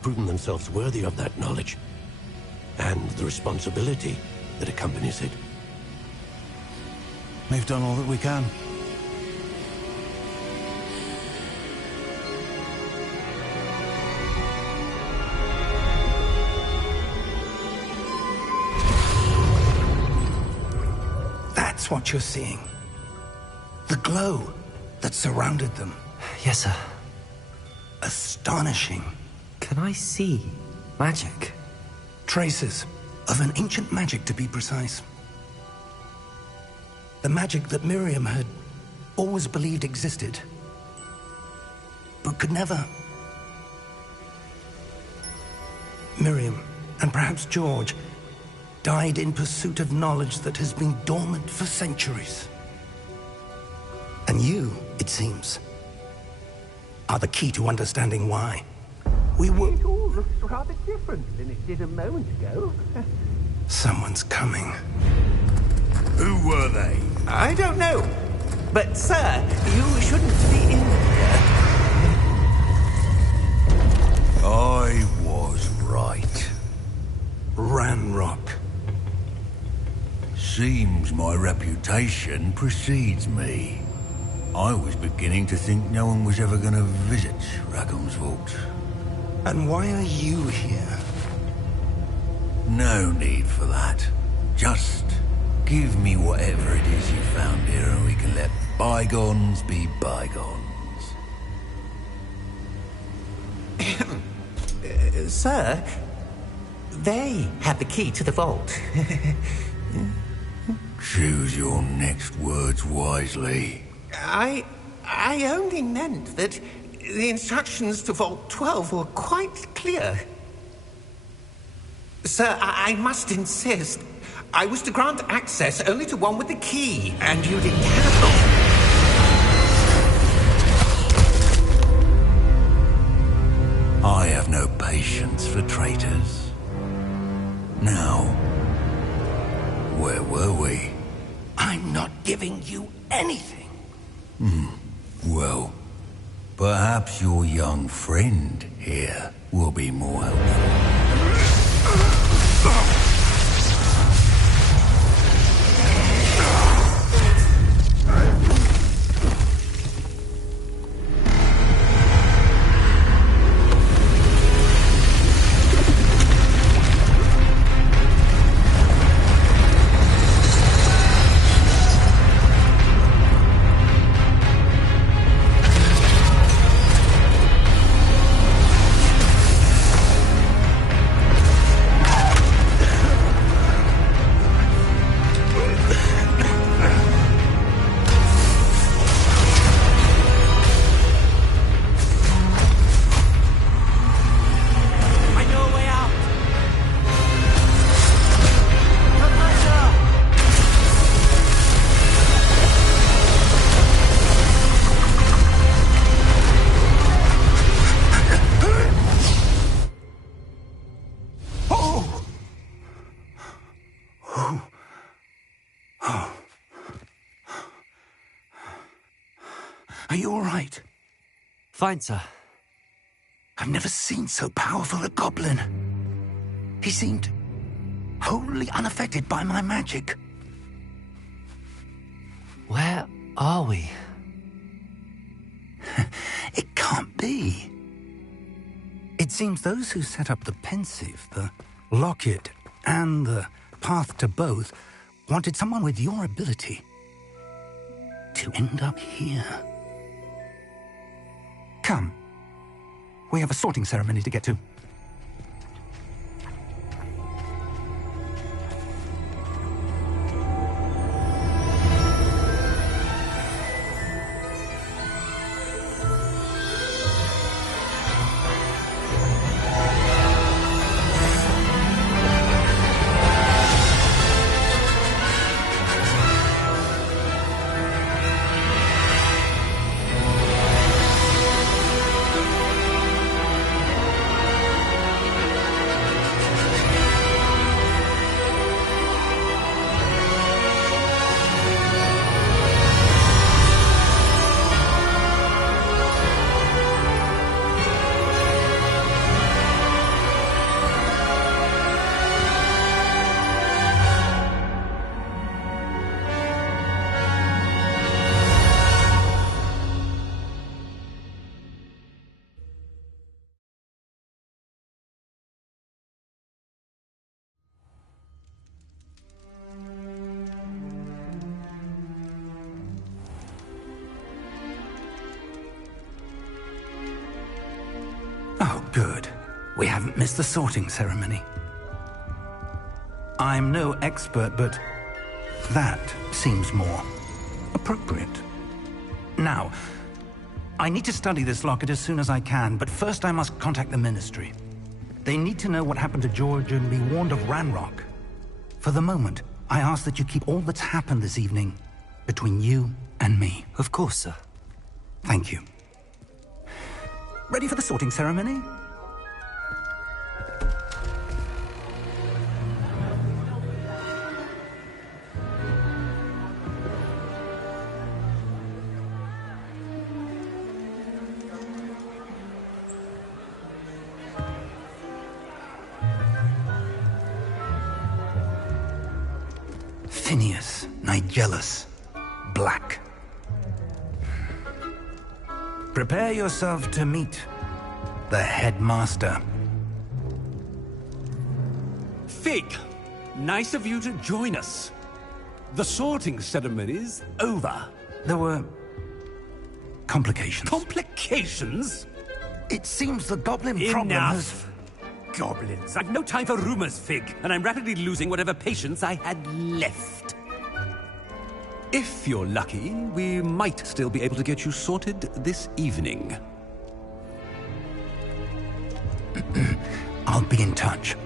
proven themselves worthy of that knowledge and the responsibility that accompanies it. We've done all that we can. That's what you're seeing. The glow that surrounded them. Yes, sir. Astonishing. Can I see magic? Traces of an ancient magic, to be precise. The magic that Miriam had always believed existed, but could never. Miriam, and perhaps George, died in pursuit of knowledge that has been dormant for centuries. And you, it seems, are the key to understanding why. It all looks rather different than it did a moment ago. Someone's coming. Who were they? I don't know. But, sir, you shouldn't be in here. I was right. Ranrock. Seems my reputation precedes me. I was beginning to think no one was ever going to visit Rackham's vault. And why are you here? No need for that. Just give me whatever it is you found here and we can let bygones be bygones. Sir, they have the key to the vault. Choose your next words wisely. I only meant that the instructions to Vault 12 were quite clear. Sir, I must insist. I was to grant access only to one with the key, and you didn't have it. I have no patience for traitors. Now, where were we? I'm not giving you anything. Well, perhaps your young friend here will be more helpful. Are you all right? Fine, sir. I've never seen so powerful a goblin. He seemed wholly unaffected by my magic. Where are we? It can't be. It seems those who set up the pensive, the locket, and the path to both wanted someone with your ability to end up here. Come. We have a sorting ceremony to get to. Good. We haven't missed the sorting ceremony. I'm no expert, but that seems more appropriate. Now, I need to study this locket as soon as I can, but first I must contact the Ministry. They need to know what happened to George and be warned of Ranrock. For the moment, I ask that you keep all that's happened this evening between you and me. Of course, sir. Thank you. Ready for the sorting ceremony? Phineas, Nigellus, Black. Prepare yourself to meet the headmaster. Fig, nice of you to join us. The sorting ceremony's over. There were complications. Complications? It seems the goblin problem has... Enough! Goblins. I've no time for rumors, Fig, and I'm rapidly losing whatever patience I had left. If you're lucky, we might still be able to get you sorted this evening. I'll be in touch.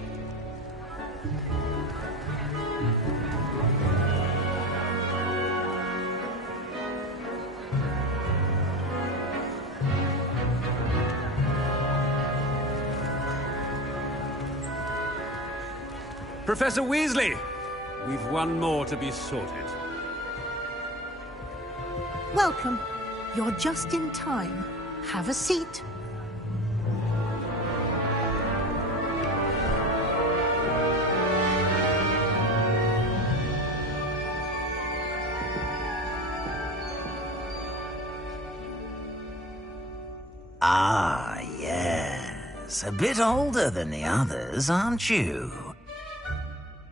Professor Weasley, we've one more to be sorted. Welcome. You're just in time. Have a seat. Ah, yes. A bit older than the others, aren't you?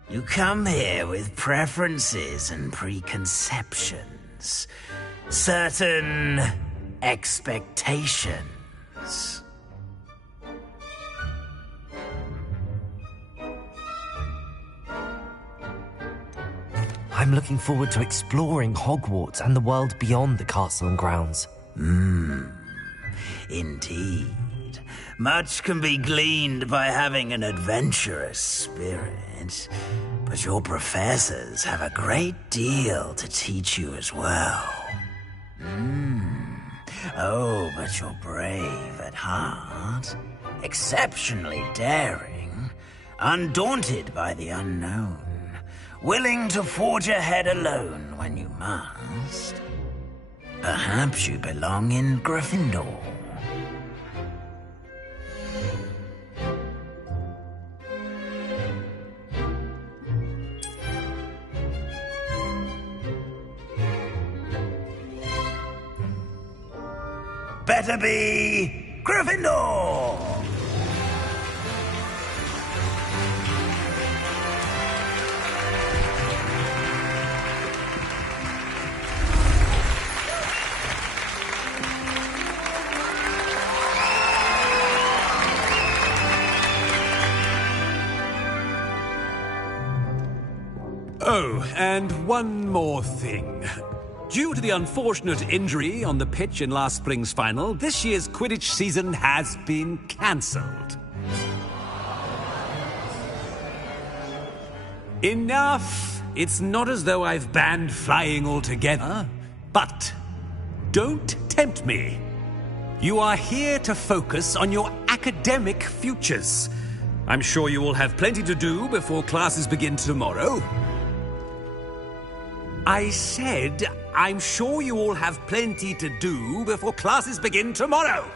You come here with preferences and preconceptions. Certain expectations. I'm looking forward to exploring Hogwarts and the world beyond the castle and grounds. Indeed. Much can be gleaned by having an adventurous spirit, but your professors have a great deal to teach you as well. Oh, but you're brave at heart, exceptionally daring, undaunted by the unknown, willing to forge ahead alone when you must. Perhaps you belong in Gryffindor. Better be Gryffindor! Oh, and one more thing. Due to the unfortunate injury on the pitch in last spring's final, this year's Quidditch season has been cancelled. Enough! It's not as though I've banned flying altogether, but don't tempt me. You are here to focus on your academic futures. I'm sure you will have plenty to do before classes begin tomorrow. I said, I'm sure you all have plenty to do before classes begin tomorrow.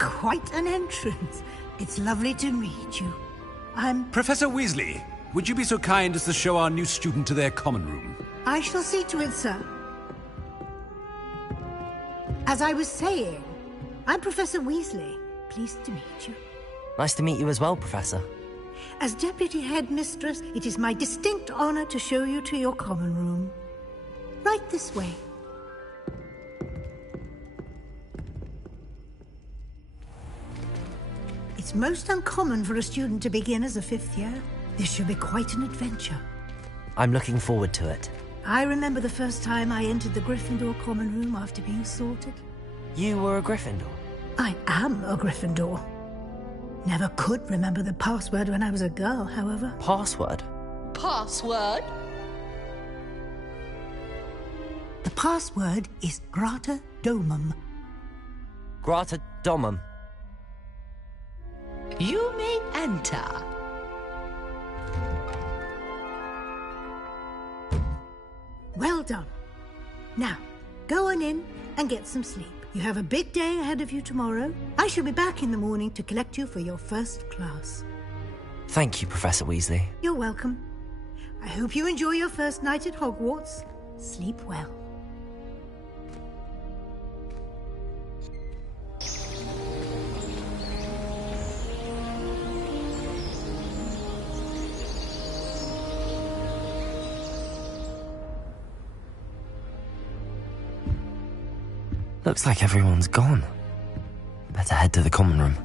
Quite an entrance. It's lovely to meet you. Professor Weasley, would you be so kind as to show our new student to their common room? I shall see to it, sir. As I was saying, I'm Professor Weasley. Pleased to meet you. Nice to meet you as well, Professor. As Deputy Headmistress, it is my distinct honor to show you to your common room. Right this way. It's most uncommon for a student to begin as a 5th year. This should be quite an adventure. I'm looking forward to it. I remember the first time I entered the Gryffindor common room after being sorted. You were a Gryffindor? I am a Gryffindor. Never could remember the password when I was a girl, however. Password? Password? The password is Grata Domum. Grata Domum. You may enter. Well done. Now, go on in and get some sleep. You have a big day ahead of you tomorrow. I shall be back in the morning to collect you for your first class. Thank you, Professor Weasley. You're welcome. I hope you enjoy your first night at Hogwarts. Sleep well. Looks like everyone's gone. Better head to the common room.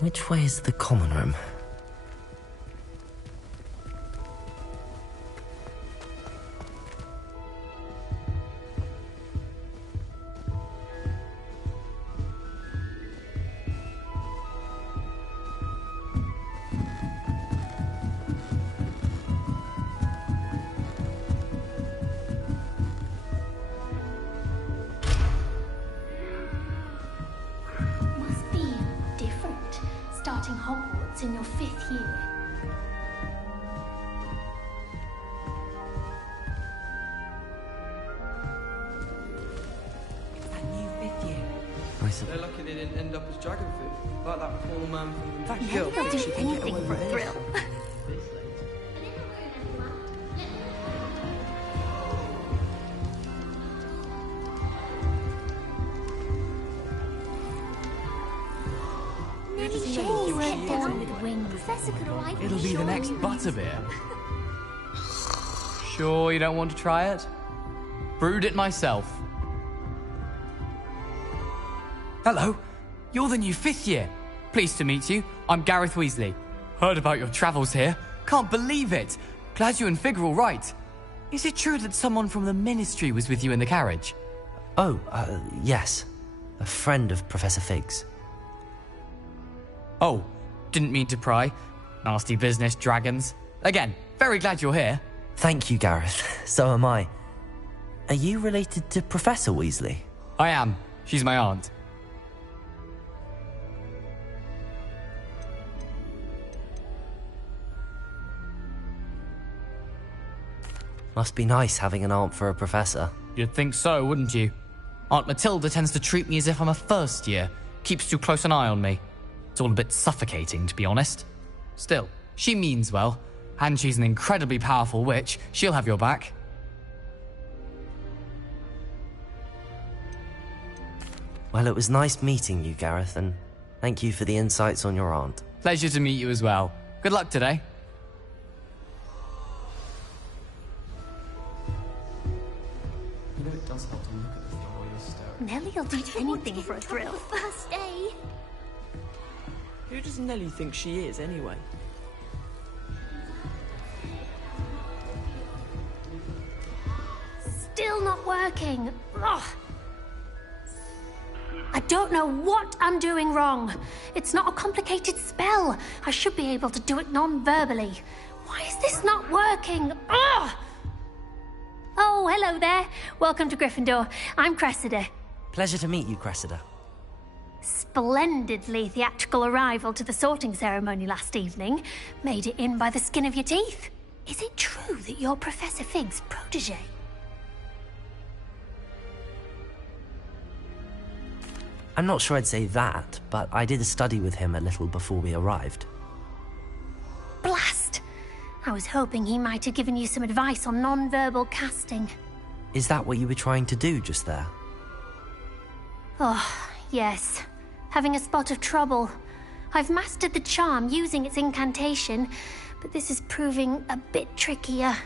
Which way is the common room? Starting Hogwarts in your 5th year. That new 5th year. They're lucky they didn't end up as dragon food, like that poor man from the... That girl thinks she can get away for a thrill. It'll be the next butterbeer. Sure you don't want to try it? Brewed it myself. Hello, you're the new 5th year. Pleased to meet you. I'm Gareth Weasley. Heard about your travels here. Can't believe it. Glad you and Fig are all right. Is it true that someone from the Ministry was with you in the carriage? Oh, yes. A friend of Professor Fig's. Oh, didn't mean to pry. Nasty business, dragons. Again, very glad you're here. Thank you, Gareth. So am I. Are you related to Professor Weasley? I am. She's my aunt. Must be nice having an aunt for a professor. You'd think so, wouldn't you? Aunt Matilda tends to treat me as if I'm a first year. Keeps too close an eye on me. It's all a bit suffocating, to be honest. Still, she means well, and she's an incredibly powerful witch. She'll have your back. Well, it was nice meeting you, Gareth, and thank you for the insights on your aunt. Pleasure to meet you as well. Good luck today. You know it does help to look at the floor while you're staring. Nelly'll do anything for a thrill. First day. Who does Nelly think she is, anyway? Still not working. Ugh. I don't know what I'm doing wrong. It's not a complicated spell. I should be able to do it non-verbally. Why is this not working? Ugh! Oh, hello there. Welcome to Gryffindor. I'm Cressida. Pleasure to meet you, Cressida. Splendidly theatrical arrival to the sorting ceremony last evening. Made it in by the skin of your teeth. Is it true that you're Professor Fig's protege? I'm not sure I'd say that, but I did study with him a little before we arrived. Blast! I was hoping he might have given you some advice on non-verbal casting. Is that what you were trying to do just there? Oh, yes. Having a spot of trouble. I've mastered the charm using its incantation, but this is proving a bit trickier.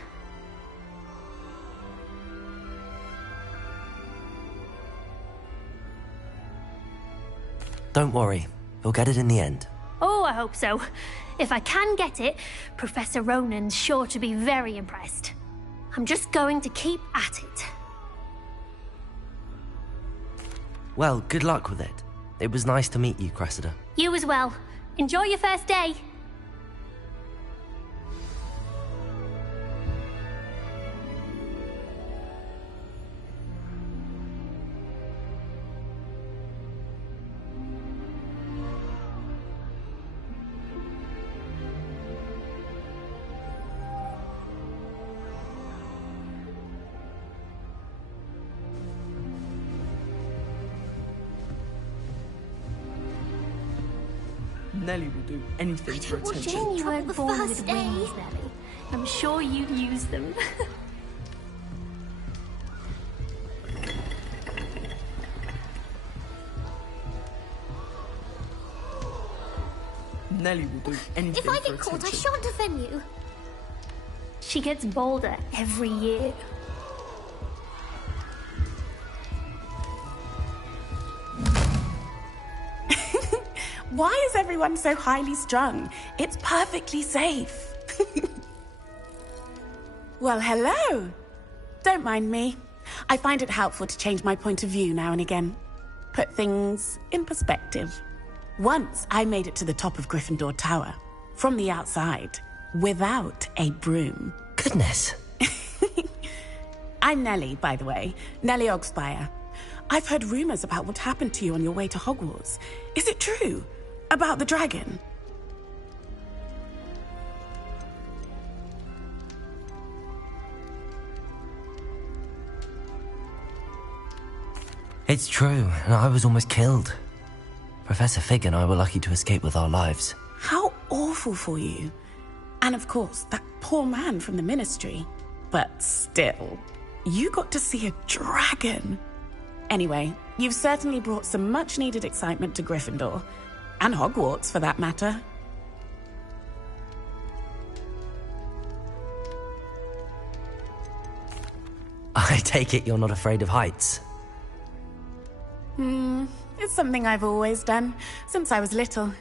Don't worry, you'll get it in the end. Oh, I hope so. If I can get it, Professor Ronan's sure to be very impressed. I'm just going to keep at it. Well, good luck with it. It was nice to meet you, Cressida. You as well. Enjoy your first day. Nelly will do anything for attention. Shame you weren't born with wings, Nelly. I'm sure you'd use them. Nelly will do anything If I for get caught, I attention. shan't offend you. She gets bolder every year. Why is everyone so highly strung? It's perfectly safe. Well, hello. Don't mind me. I find it helpful to change my point of view now and again. Put things in perspective. Once I made it to the top of Gryffindor Tower, from the outside, without a broom. Goodness. I'm Nelly, by the way. Nelly Ogspire. I've heard rumors about what happened to you on your way to Hogwarts. Is it true? About the dragon? It's true, and I was almost killed. Professor Fig and I were lucky to escape with our lives. How awful for you. And of course, that poor man from the Ministry. But still, you got to see a dragon. Anyway, you've certainly brought some much-needed excitement to Gryffindor. And Hogwarts, for that matter. I take it you're not afraid of heights. It's something I've always done, since I was little.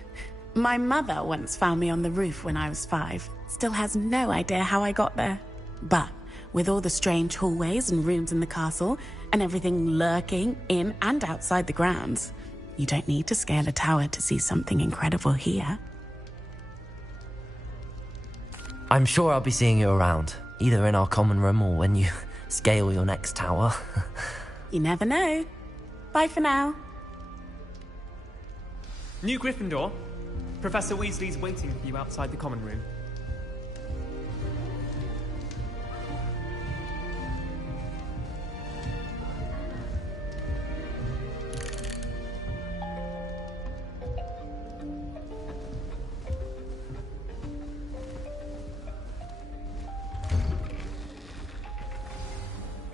My mother once found me on the roof when I was 5. Still has no idea how I got there. But with all the strange hallways and rooms in the castle, and everything lurking in and outside the grounds, you don't need to scale a tower to see something incredible here. I'm sure I'll be seeing you around, either in our common room or when you scale your next tower. You never know. Bye for now. New Gryffindor. Professor Weasley's waiting for you outside the common room.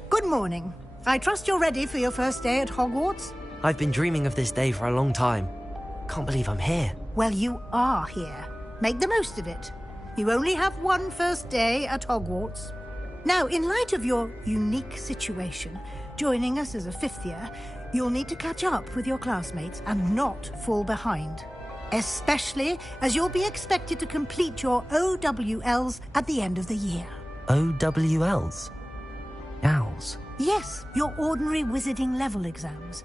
Good morning. I trust you're ready for your first day at Hogwarts? I've been dreaming of this day for a long time. Can't believe I'm here. Well, you are here. Make the most of it. You only have one first day at Hogwarts. Now, in light of your unique situation, joining us as a 5th year, you'll need to catch up with your classmates and not fall behind. Especially as you'll be expected to complete your OWLs at the end of the year. OWLs? Owls? Yes, your ordinary wizarding level exams.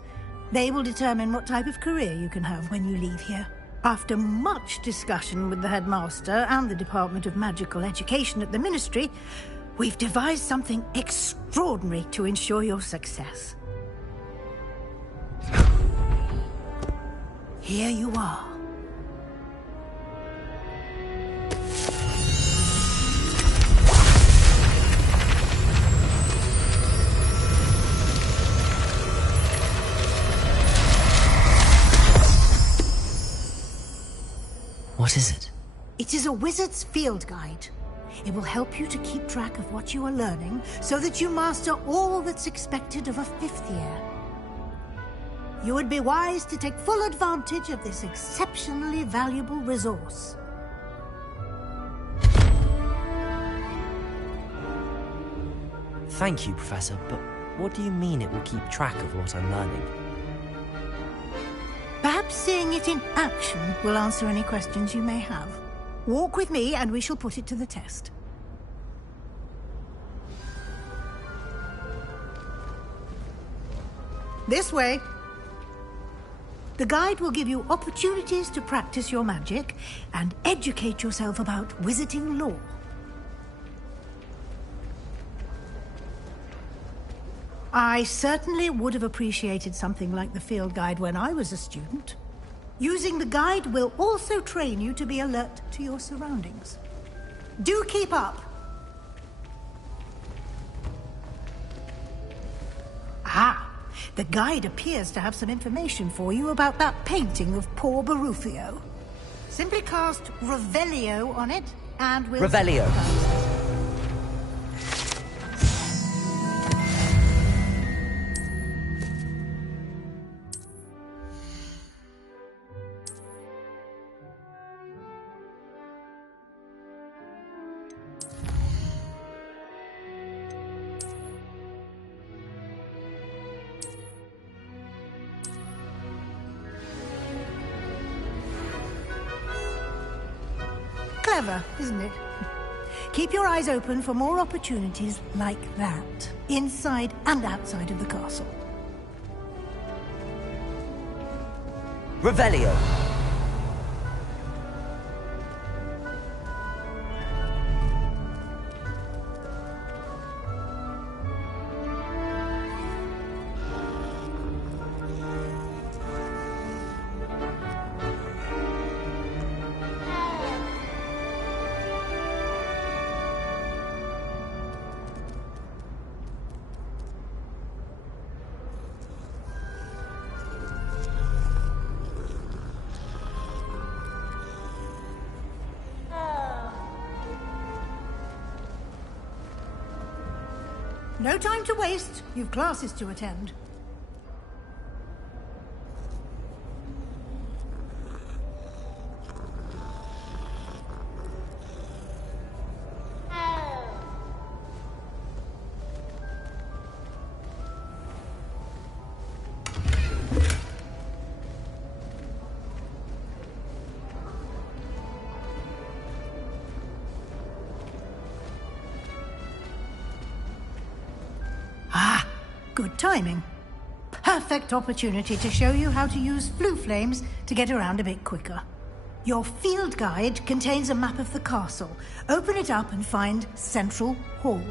They will determine what type of career you can have when you leave here. After much discussion with the headmaster and the Department of Magical Education at the Ministry, we've devised something extraordinary to ensure your success. Here you are. What is it? It is a wizard's field guide. It will help you to keep track of what you are learning so that you master all that's expected of a 5th year. You would be wise to take full advantage of this exceptionally valuable resource. Thank you, Professor, but what do you mean it will keep track of what I'm learning? Perhaps seeing it in action will answer any questions you may have. Walk with me and we shall put it to the test. This way. The guide will give you opportunities to practice your magic and educate yourself about wizarding lore. I certainly would have appreciated something like the field guide when I was a student. Using the guide will also train you to be alert to your surroundings. Do keep up! Ah! The guide appears to have some information for you about that painting of poor Barufio. Simply cast Revelio on it, and we'll... Revelio. Clever, isn't it? Keep your eyes open for more opportunities like that, inside and outside of the castle. Revelio. No time to waste. You've classes to attend. Good timing. Perfect opportunity to show you how to use flue flames to get around a bit quicker. Your field guide contains a map of the castle. Open it up and find Central Hall.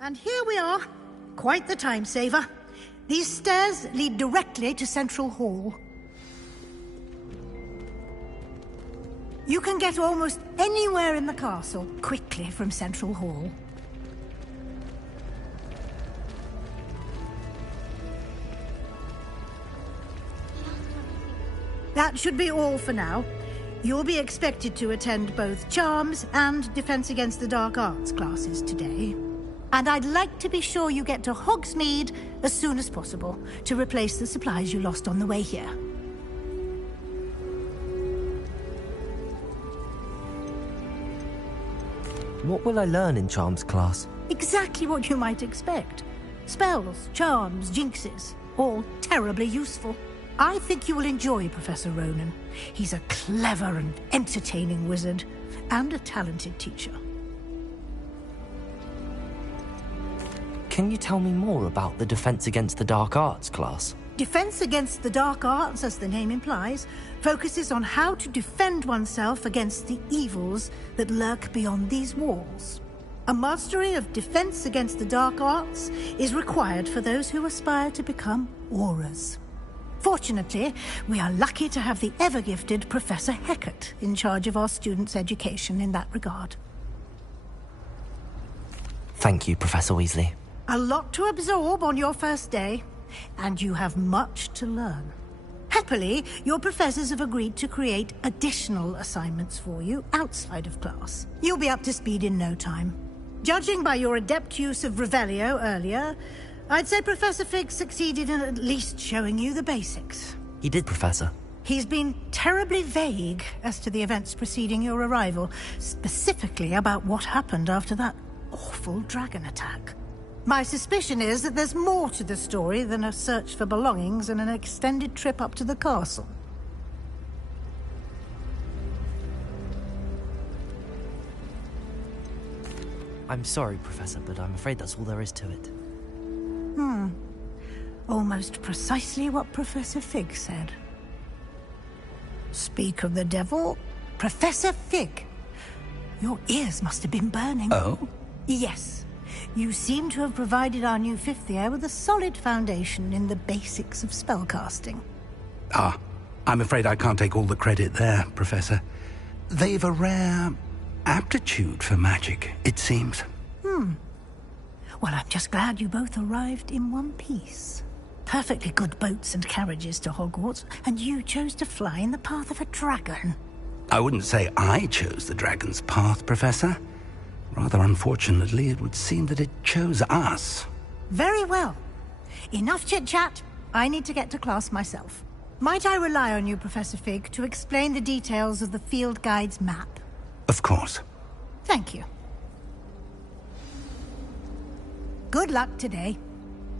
And here we are. Quite the time saver. These stairs lead directly to Central Hall. You can get almost anywhere in the castle quickly from Central Hall. That should be all for now. You'll be expected to attend both Charms and Defense Against the Dark Arts classes today. And I'd like to be sure you get to Hogsmeade as soon as possible to replace the supplies you lost on the way here. What will I learn in Charms class? Exactly what you might expect. Spells, charms, jinxes, all terribly useful. I think you will enjoy Professor Ronan. He's a clever and entertaining wizard, and a talented teacher. Can you tell me more about the Defense Against the Dark Arts class? Defense Against the Dark Arts, as the name implies, focuses on how to defend oneself against the evils that lurk beyond these walls. A mastery of Defense Against the Dark Arts is required for those who aspire to become Aurors. Fortunately, we are lucky to have the ever-gifted Professor Hecat in charge of our students' education in that regard. Thank you, Professor Weasley. A lot to absorb on your first day, and you have much to learn. Happily, your professors have agreed to create additional assignments for you outside of class. You'll be up to speed in no time. Judging by your adept use of Revelio earlier, I'd say Professor Fig succeeded in at least showing you the basics. He did, Professor. He's been terribly vague as to the events preceding your arrival, specifically about what happened after that awful dragon attack. My suspicion is that there's more to the story than a search for belongings and an extended trip up to the castle. I'm sorry, Professor, but I'm afraid that's all there is to it. Almost precisely what Professor Fig said. Speak of the devil, Professor Fig. Your ears must have been burning. Oh? Yes. You seem to have provided our new fifth year with a solid foundation in the basics of spellcasting. Ah, I'm afraid I can't take all the credit there, Professor. They've a rare aptitude for magic, it seems. Well, I'm just glad you both arrived in one piece. Perfectly good boats and carriages to Hogwarts, and you chose to fly in the path of a dragon. I wouldn't say I chose the dragon's path, Professor. Rather unfortunately, it would seem that it chose us. Very well. Enough chit-chat. I need to get to class myself. Might I rely on you, Professor Fig, to explain the details of the field guide's map? Of course. Thank you. Good luck today.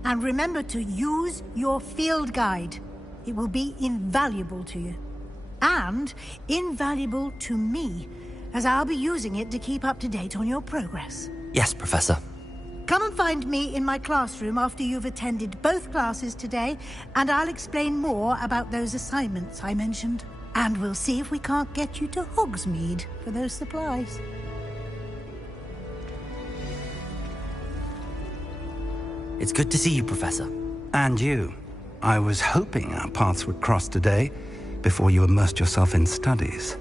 And remember to use your field guide. It will be invaluable to you. And invaluable to me, as I'll be using it to keep up to date on your progress. Yes, Professor. Come and find me in my classroom after you've attended both classes today, and I'll explain more about those assignments I mentioned. And we'll see if we can't get you to Hogsmeade for those supplies. It's good to see you, Professor. And you. I was hoping our paths would cross today, before you immersed yourself in studies.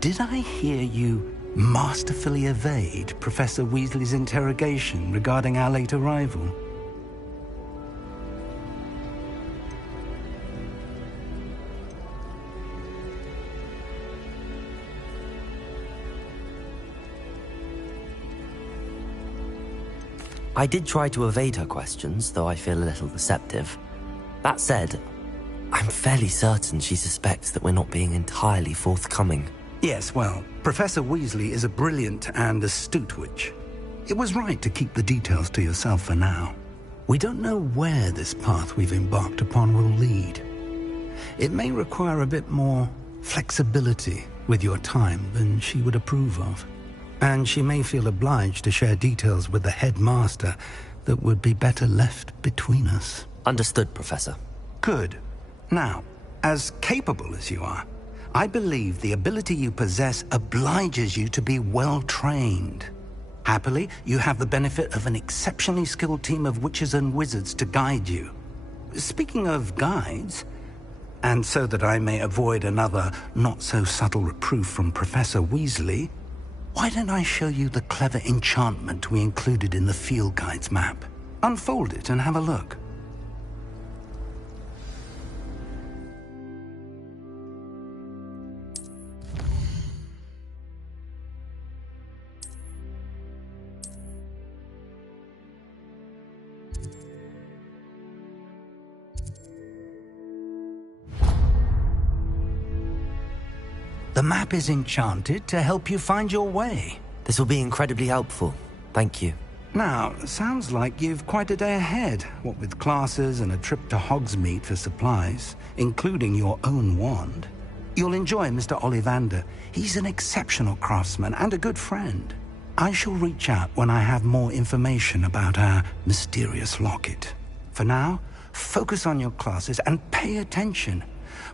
Did I hear you masterfully evade Professor Weasley's interrogation regarding our late arrival? I did try to evade her questions, though I feel a little deceptive. That said, I'm fairly certain she suspects that we're not being entirely forthcoming. Yes, well, Professor Weasley is a brilliant and astute witch. It was right to keep the details to yourself for now. We don't know where this path we've embarked upon will lead. It may require a bit more flexibility with your time than she would approve of. And she may feel obliged to share details with the headmaster that would be better left between us. Understood, Professor. Good. Now, as capable as you are, I believe the ability you possess obliges you to be well trained. Happily, you have the benefit of an exceptionally skilled team of witches and wizards to guide you. Speaking of guides, and so that I may avoid another not-so-subtle reproof from Professor Weasley, why don't I show you the clever enchantment we included in the field guide's map? Unfold it and have a look. The map is enchanted to help you find your way. This will be incredibly helpful. Thank you. Now, sounds like you've quite a day ahead, what with classes and a trip to Hogsmeade for supplies, including your own wand. You'll enjoy Mr. Ollivander. He's an exceptional craftsman and a good friend. I shall reach out when I have more information about our mysterious locket. For now, focus on your classes and pay attention.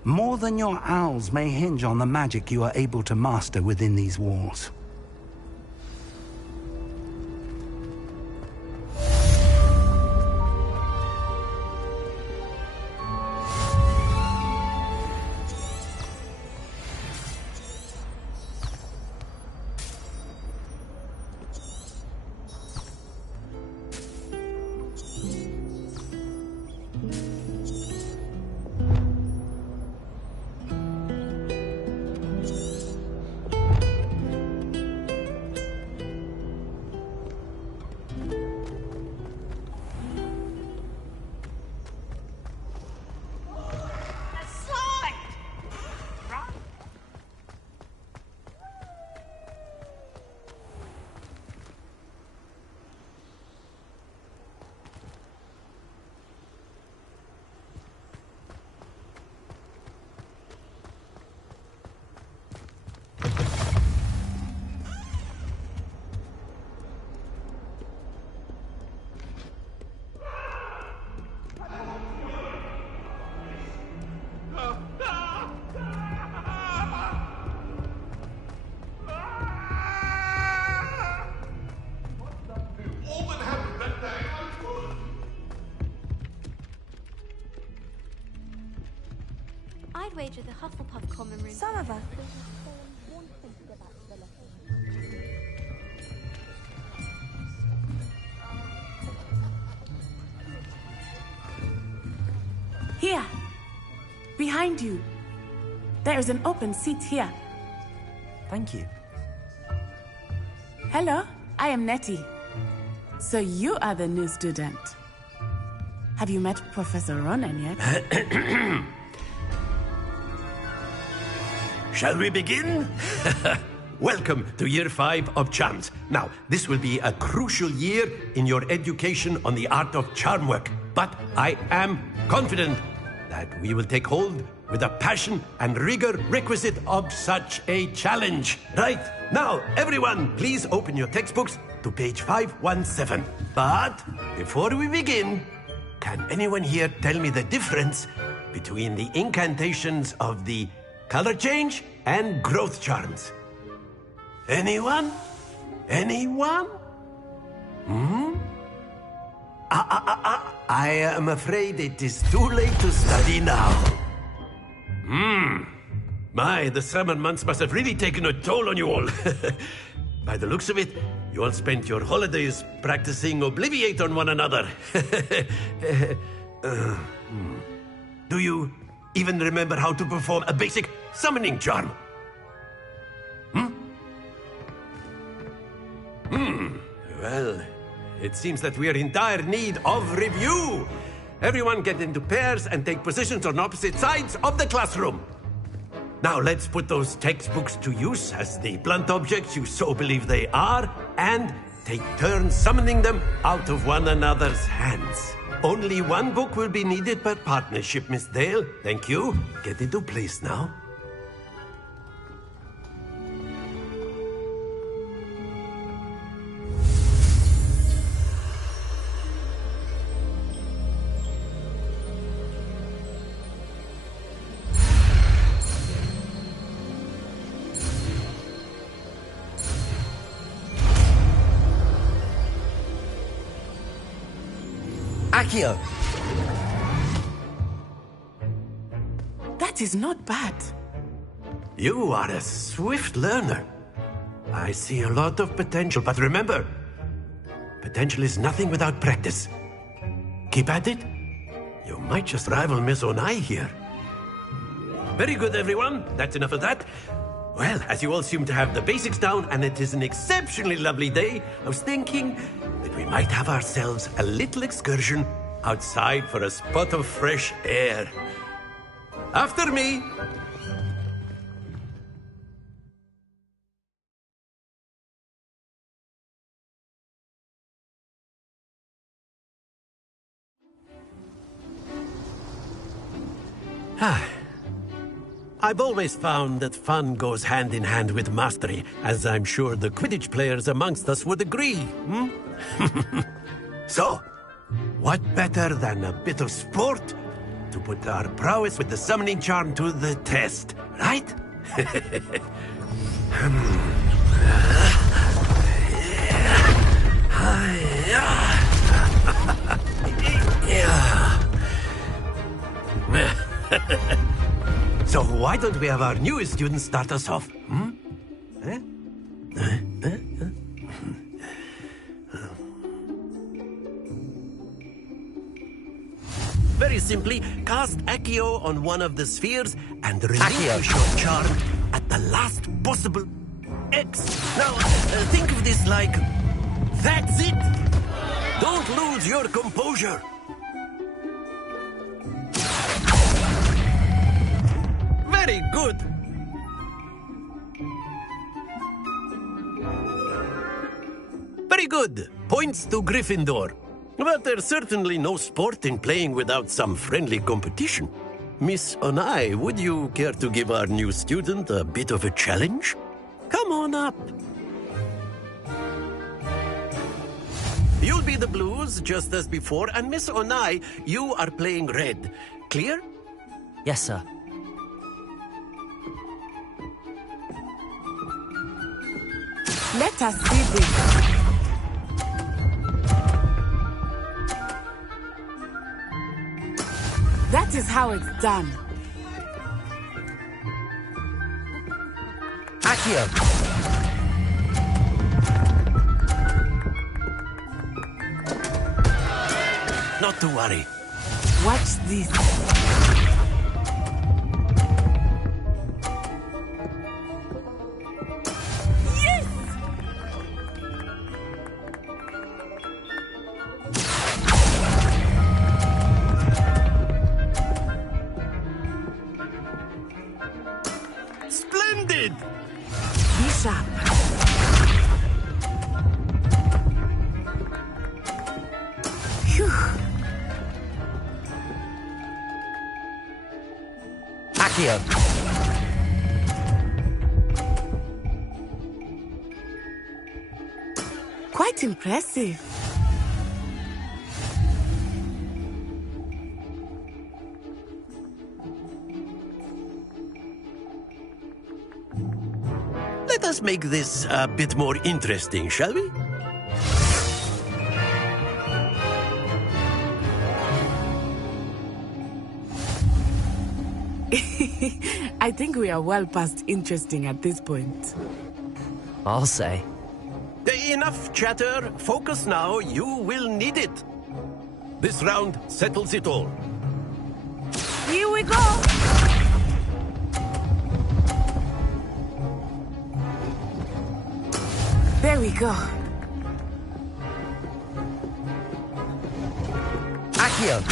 More than your owls may hinge on the magic you are able to master within these walls. I'd wager the Hufflepuff common room. Some of us. Here. Behind you. There is an open seat here. Thank you. Hello, I am Nettie. So you are the new student. Have you met Professor Ronan yet? Shall we begin? Welcome to Year 5 of Charms. Now, this will be a crucial year in your education on the art of charm work. But I am confident that we will take hold with the passion and rigor requisite of such a challenge. Right, now, everyone, please open your textbooks to page 517. But before we begin, can anyone here tell me the difference between the incantations of the color change and growth charms? Anyone? Anyone? I am afraid it is too late to study now. My, the summer months must have really taken a toll on you all. By the looks of it, you all spent your holidays practicing Obliviate on one another. Do you even remember how to perform a basic summoning charm? Well, it seems that we are in dire need of review. Everyone get into pairs and take positions on opposite sides of the classroom. Now let's put those textbooks to use as the blunt objects you so believe they are, and take turns summoning them out of one another's hands. Only one book will be needed per partnership, Miss Dale. Thank you. Get into place now. Accio! That is not bad. You are a swift learner. I see a lot of potential, but remember, potential is nothing without practice. Keep at it. You might just rival Miss Onai here. Very good, everyone. That's enough of that. Well, as you all seem to have the basics down, and it is an exceptionally lovely day, I was thinking that we might have ourselves a little excursion outside for a spot of fresh air. After me! I've always found that fun goes hand in hand with mastery, as I'm sure the Quidditch players amongst us would agree. So, what better than a bit of sport to put our prowess with the summoning charm to the test, right? So why don't we have our newest student start us off? Very simply, cast Accio on one of the spheres and relinquish your charm at the last possible X. Now, think of this like, that's it! Don't lose your composure! Very good! Very good! Points to Gryffindor. But there's certainly no sport in playing without some friendly competition. Miss Onai, would you care to give our new student a bit of a challenge? Come on up. You'll be the blues, just as before, and Miss Onai, you are playing red. Clear? Yes, sir. Let us see this. That is how it's done. Accio! Not to worry. Watch this. Yes! Splendid! Be sharp. Phew. Accio! Quite impressive. Let us make this a bit more interesting, shall we? I think we are well past interesting at this point. I'll say. Enough chatter. Focus now. You will need it. This round settles it all. Here we go! There we go. Accio!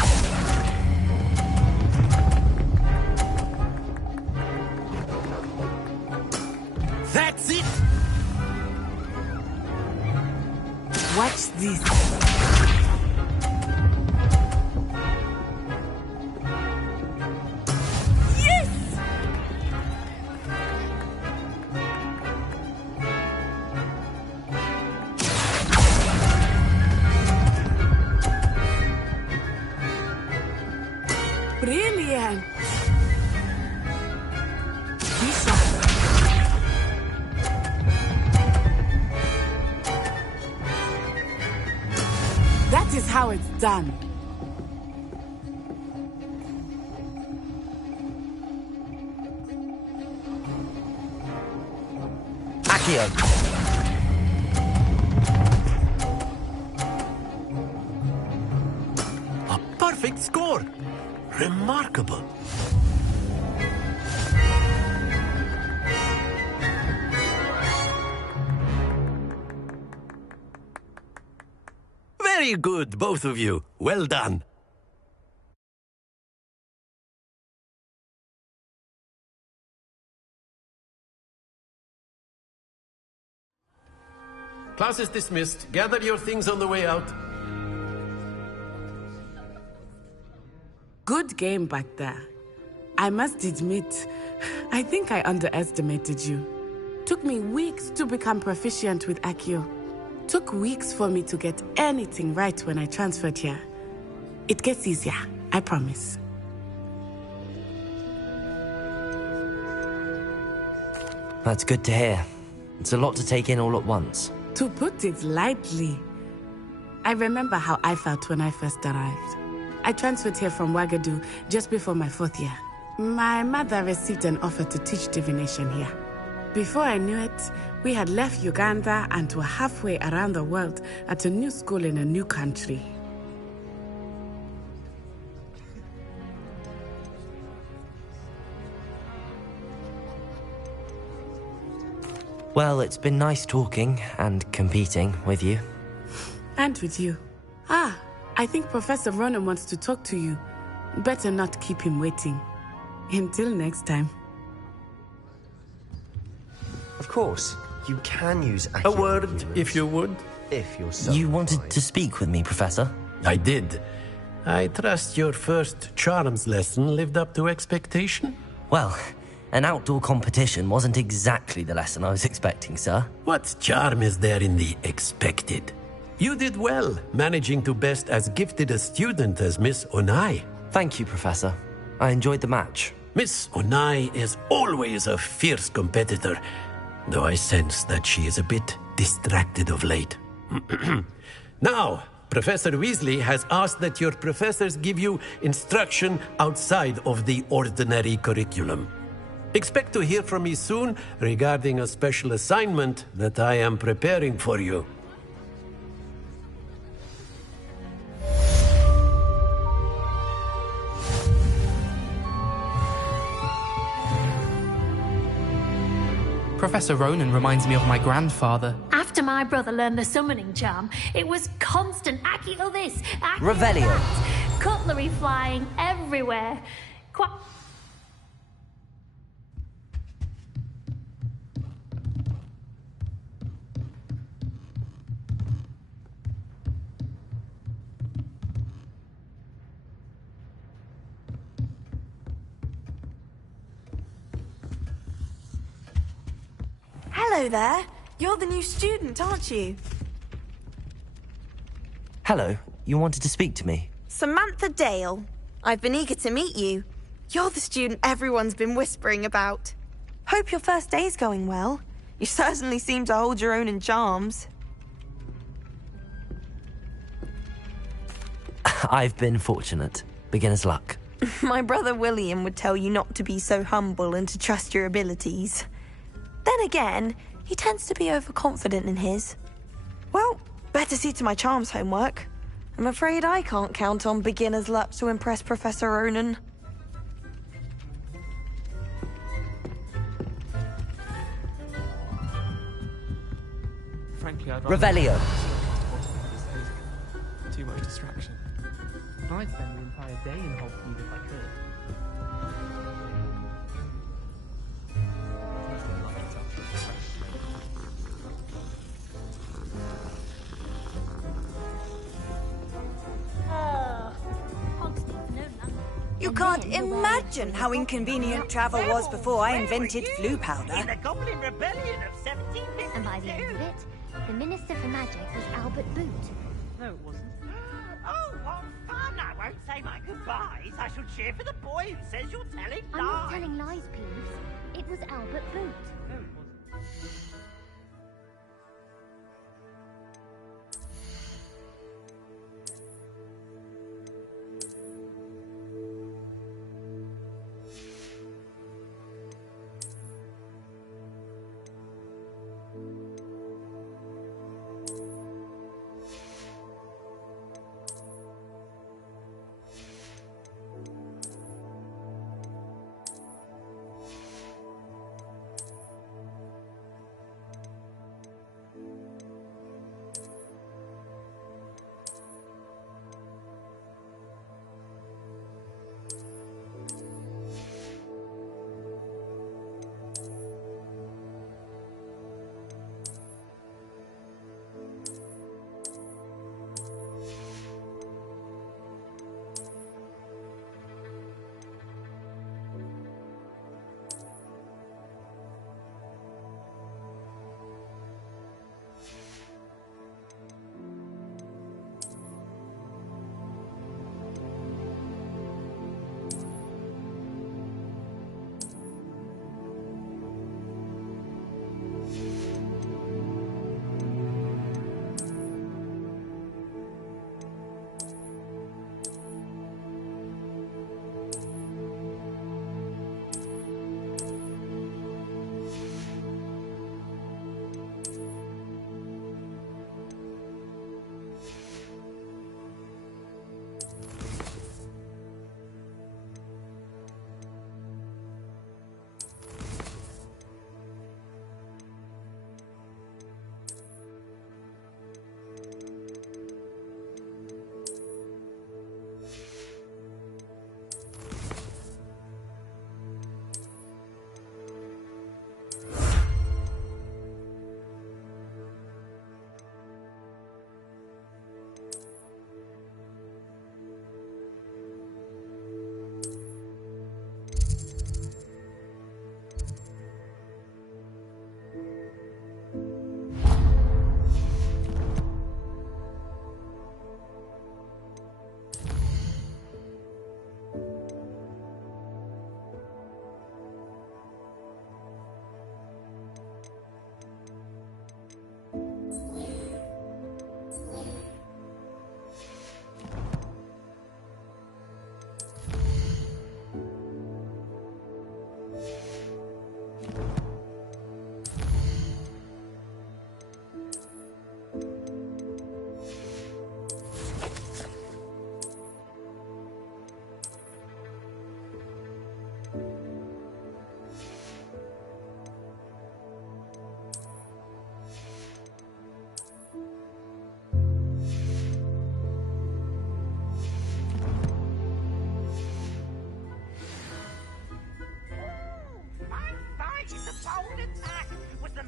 That's it! Watch this. Yes! Brilliant! Be sharp. That is how it's done. Accio! A perfect score! Remarkable! Very good, both of you. Well done. Class is dismissed. Gather your things on the way out. Good game back there. I must admit, I think I underestimated you. Took me weeks to become proficient with Accio. Took weeks for me to get anything right when I transferred here. It gets easier, I promise. That's good to hear. It's a lot to take in all at once. To put it lightly, I remember how I felt when I first arrived. I transferred here from Wagadu just before my 4th year. My mother received an offer to teach divination here. Before I knew it, we had left Uganda and were halfway around the world at a new school in a new country. Well, it's been nice talking and competing with you. And with you. I think Professor Ronan wants to talk to you. Better not keep him waiting. Until next time. Of course, you can use A word, if you would. If you're so You wanted to speak with me, Professor? I did. I trust your first charms lesson lived up to expectation? Well, an outdoor competition wasn't exactly the lesson I was expecting, sir. What charm is there in the expected? You did well, managing to best as gifted a student as Miss Onai. Thank you, Professor. I enjoyed the match. Miss Onai is always a fierce competitor, though I sense that she is a bit distracted of late. Now, Professor Weasley has asked that your professors give you instruction outside of the ordinary curriculum. Expect to hear from me soon regarding a special assignment that I am preparing for you. Professor Ronan reminds me of my grandfather. After my brother learned the summoning charm, it was constant Accio this, Accio Revelio. that, cutlery flying everywhere. Hello there. You're the new student, aren't you? Hello, you wanted to speak to me? Samantha Dale. I've been eager to meet you. You're the student everyone's been whispering about. Hope your first day's going well. You certainly seem to hold your own in charms. I've been fortunate. Beginner's luck. My brother William would tell you not to be so humble and to trust your abilities. Then again, he tends to be overconfident in his. Well, better see to my charms homework. I'm afraid I can't count on beginner's luck to impress Professor Ronan. Frankly, I'd Revelio. Too much distraction. I'd spend the entire day in Hogwarts if I could. You can't imagine how inconvenient travel was before I invented flu powder. In the Goblin Rebellion of 1752. And by the end of it, the Minister for Magic was Albert Boot. No, it wasn't. Oh, what fun! I won't say my goodbyes. I shall cheer for the boy who says you're telling lies. I'm not telling lies, Peeves. It was Albert Boot. No, it wasn't.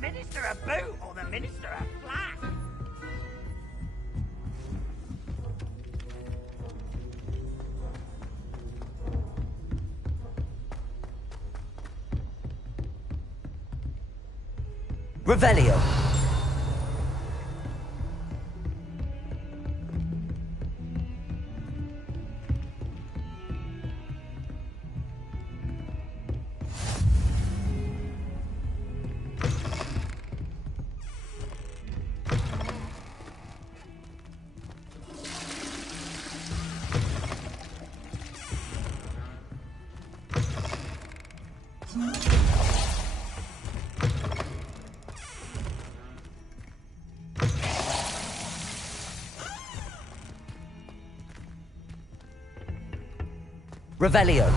Minister a boot or the Minister a flat? Revelio. Revelio.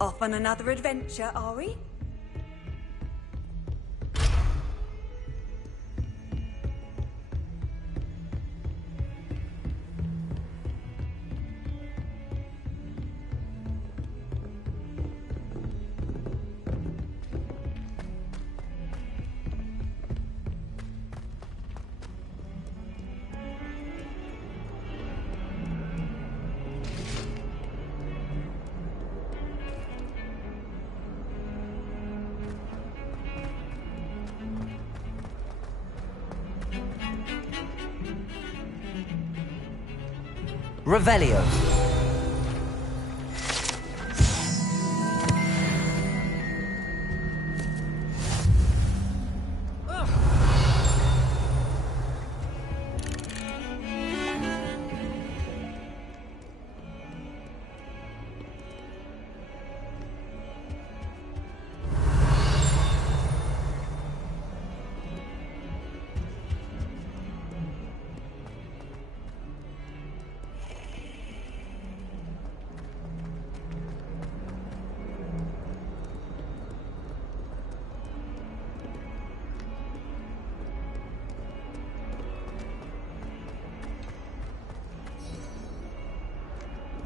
Off on another adventure, are we? Revelio.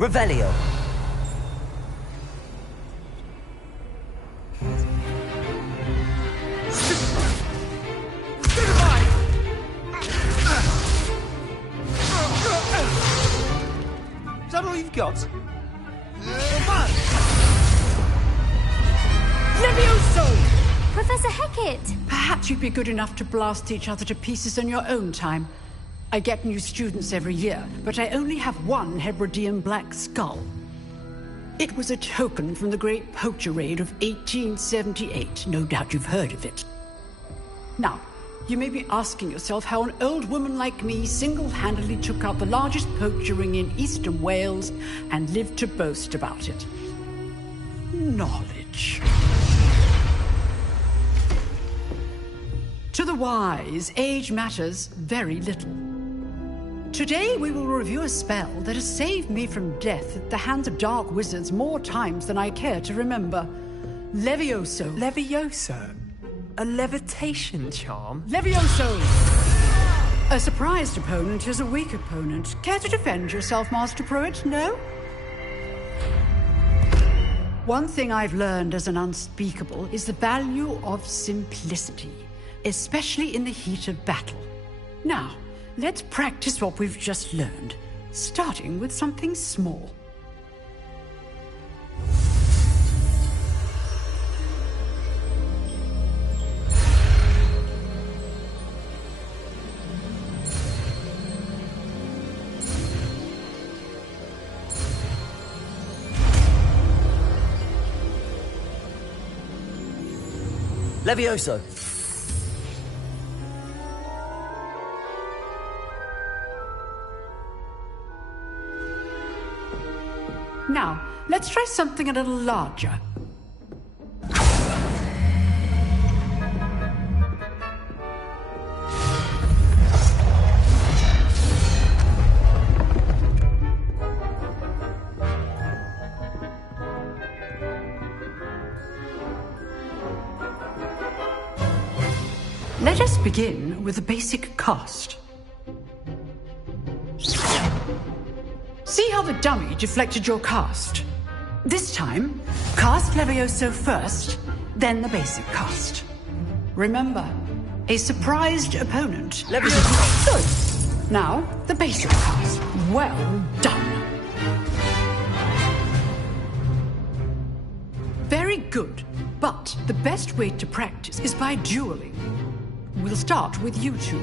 Revelio. Is that all you've got? Levioso! Professor Hecat! Perhaps you'd be good enough to blast each other to pieces in your own time. I get new students every year, but I only have one Hebridean black skull. It was a token from the Great Poacher Raid of 1878. No doubt you've heard of it. Now, you may be asking yourself how an old woman like me single-handedly took out the largest poacher ring in eastern Wales and lived to boast about it. Knowledge. To the wise, age matters very little. Today we will review a spell that has saved me from death at the hands of dark wizards more times than I care to remember. Levioso. Levioso? A levitation charm? Levioso! A surprised opponent is a weak opponent. Care to defend yourself, Master Pruitt? No? One thing I've learned as an unspeakable is the value of simplicity, especially in the heat of battle. Now, let's practice what we've just learned, starting with something small. Levioso. Now, let's try something a little larger. begin with the basic cast. See how the dummy deflected your cast? This time, cast Levioso first, then the basic cast. Remember, a surprised opponent. Levioso! Good. Now, the basic cast. Well done. Very good. But the best way to practice is by dueling. We'll start with you two.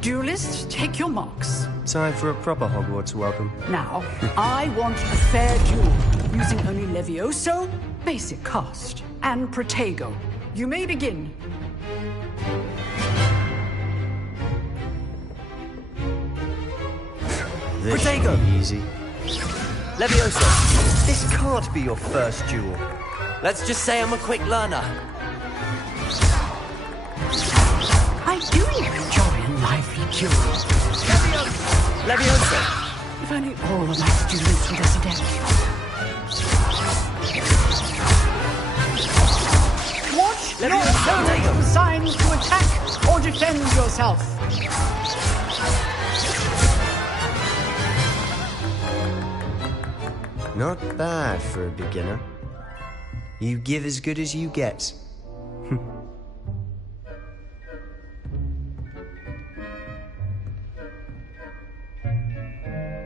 Duelists, take your marks. Time for a proper Hogwarts welcome. Now, I want a fair duel, using only Levioso, basic cast, and Protego. You may begin. This Protego. should be easy. Levioso, this can't be your first duel. Let's just say I'm a quick learner. I do enjoy a lively duel. Levioso! If only all of my students were this adept. Watch your opponent for signs to attack or defend yourself. Not bad for a beginner. You give as good as you get.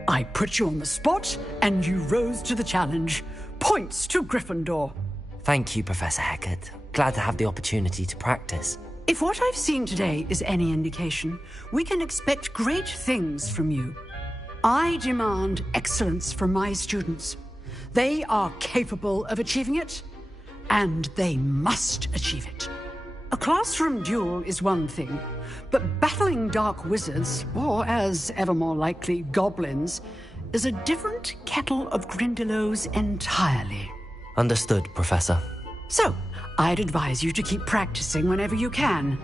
I put you on the spot, and you rose to the challenge. Points to Gryffindor. Thank you, Professor Hecat. Glad to have the opportunity to practice. If what I've seen today is any indication, we can expect great things from you. I demand excellence from my students. They are capable of achieving it, and they must achieve it. A classroom duel is one thing, but battling dark wizards, or as ever more likely, goblins, is a different kettle of Grindylows entirely. Understood, Professor. So, I'd advise you to keep practicing whenever you can.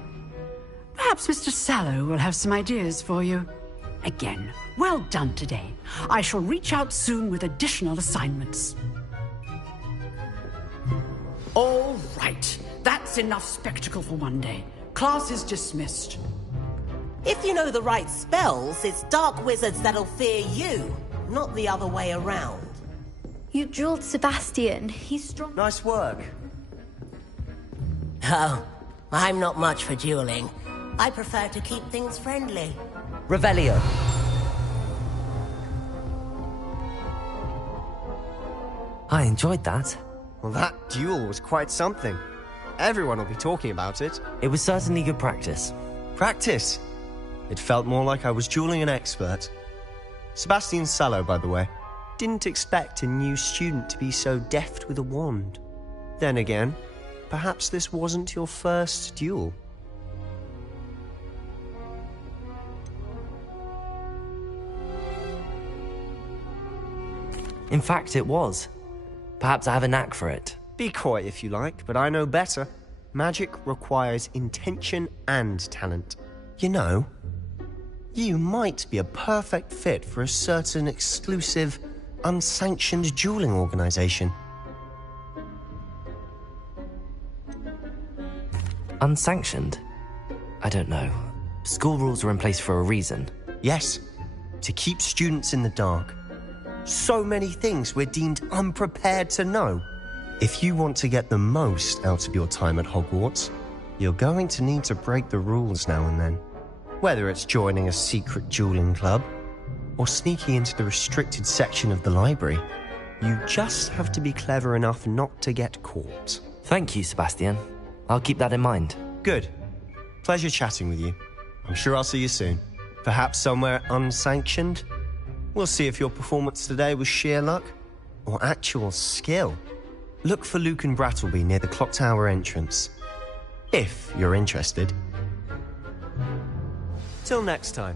Perhaps Mr. Sallow will have some ideas for you. Again, well done today. I shall reach out soon with additional assignments. All right. That's enough spectacle for one day. Class is dismissed. If you know the right spells, it's dark wizards that'll fear you, not the other way around. You drilled Sebastian. He's strong. Nice work. Oh, I'm not much for dueling. I prefer to keep things friendly. Revelio. I enjoyed that. Well, that duel was quite something. Everyone will be talking about it. It was certainly good practice. Practice? It felt more like I was dueling an expert. Sebastian Sallow, by the way. Didn't expect a new student to be so deft with a wand. Then again, perhaps this wasn't your first duel. In fact, it was. Perhaps I have a knack for it. Be coy if you like, but I know better. Magic requires intention and talent. You know, you might be a perfect fit for a certain exclusive, unsanctioned dueling organization. Unsanctioned? I don't know. School rules are in place for a reason. Yes, to keep students in the dark. So many things we're deemed unprepared to know. If you want to get the most out of your time at Hogwarts, you're going to need to break the rules now and then. Whether it's joining a secret dueling club, or sneaking into the restricted section of the library, you just have to be clever enough not to get caught. Thank you, Sebastian. I'll keep that in mind. Good. Pleasure chatting with you. I'm sure I'll see you soon. Perhaps somewhere unsanctioned? We'll see if your performance today was sheer luck or actual skill. Look for Luke and Brattleby near the clock tower entrance, if you're interested. Till next time.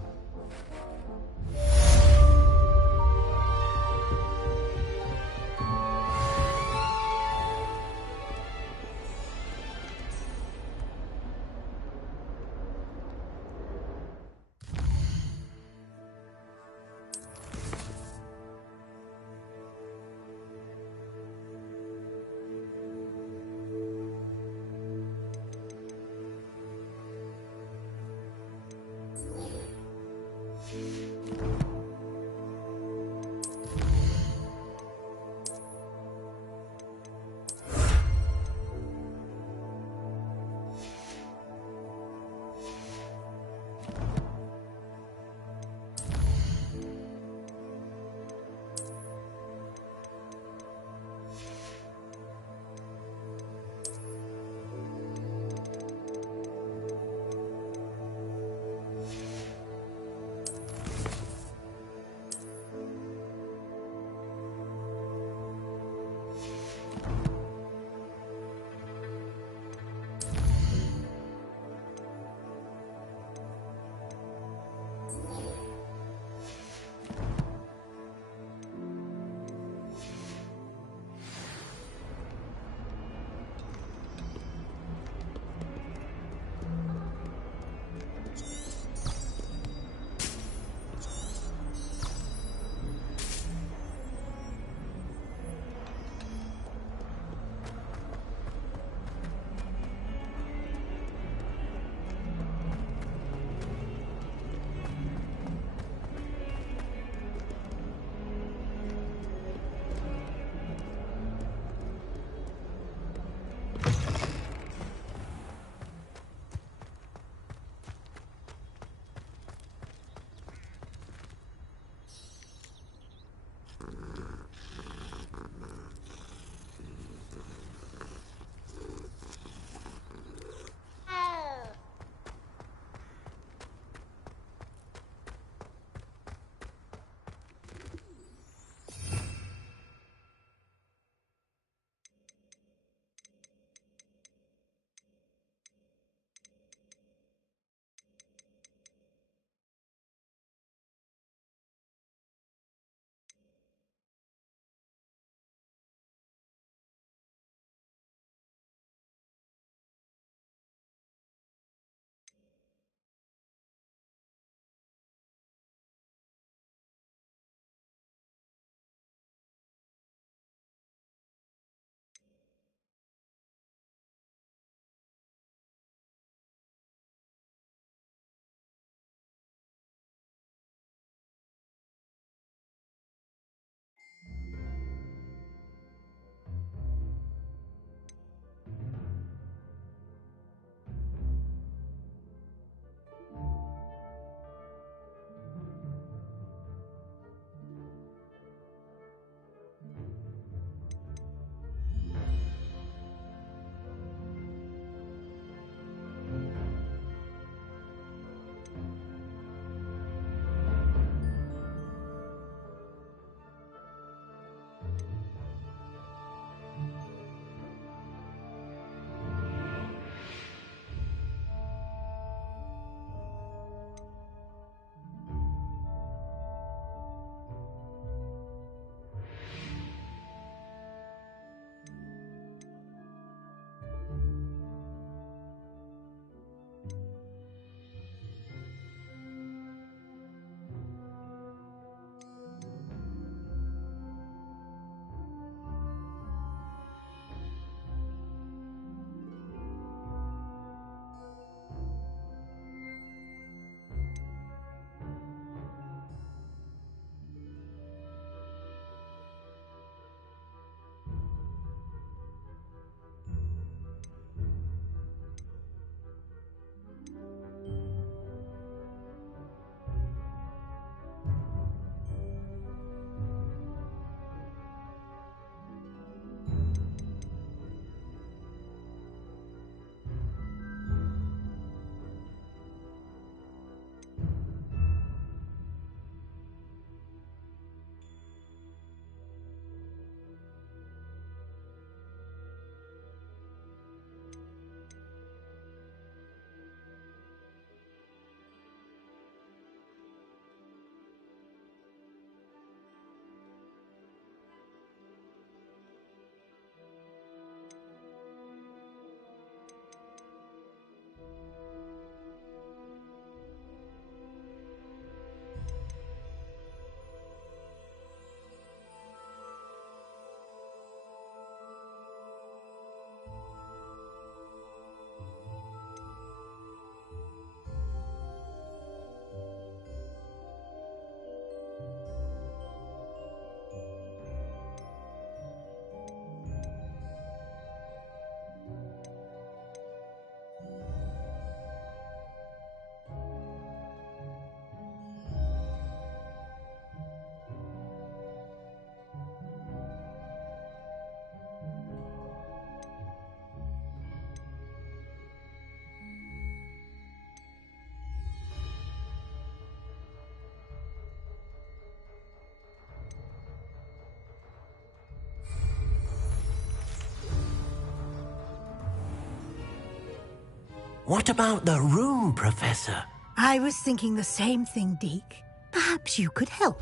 What about the room, Professor? I was thinking the same thing, Deke. Perhaps you could help.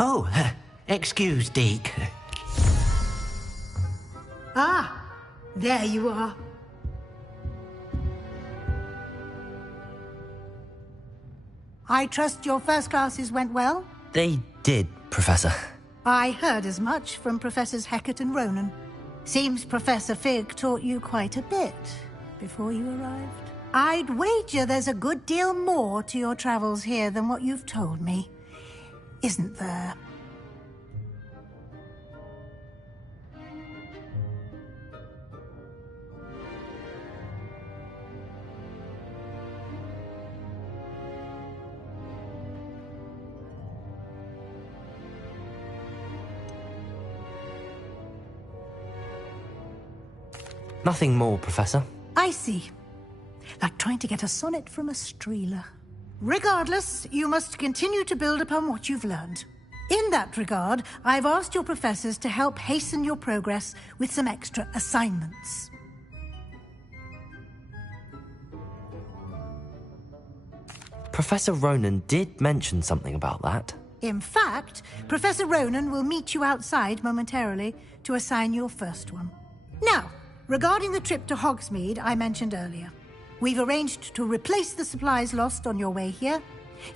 Oh, excuse, Deke. Ah, there you are. I trust your first classes went well? They did, Professor. I heard as much from Professors Hecat and Ronan. Seems Professor Fig taught you quite a bit before you arrived. I'd wager there's a good deal more to your travels here than what you've told me. Isn't there? Nothing more, Professor. I see. Like trying to get a sonnet from a streeler. Regardless, you must continue to build upon what you've learned. In that regard, I've asked your professors to help hasten your progress with some extra assignments. Professor Ronan did mention something about that. In fact, Professor Ronan will meet you outside momentarily to assign your first one. Now, regarding the trip to Hogsmeade I mentioned earlier, we've arranged to replace the supplies lost on your way here,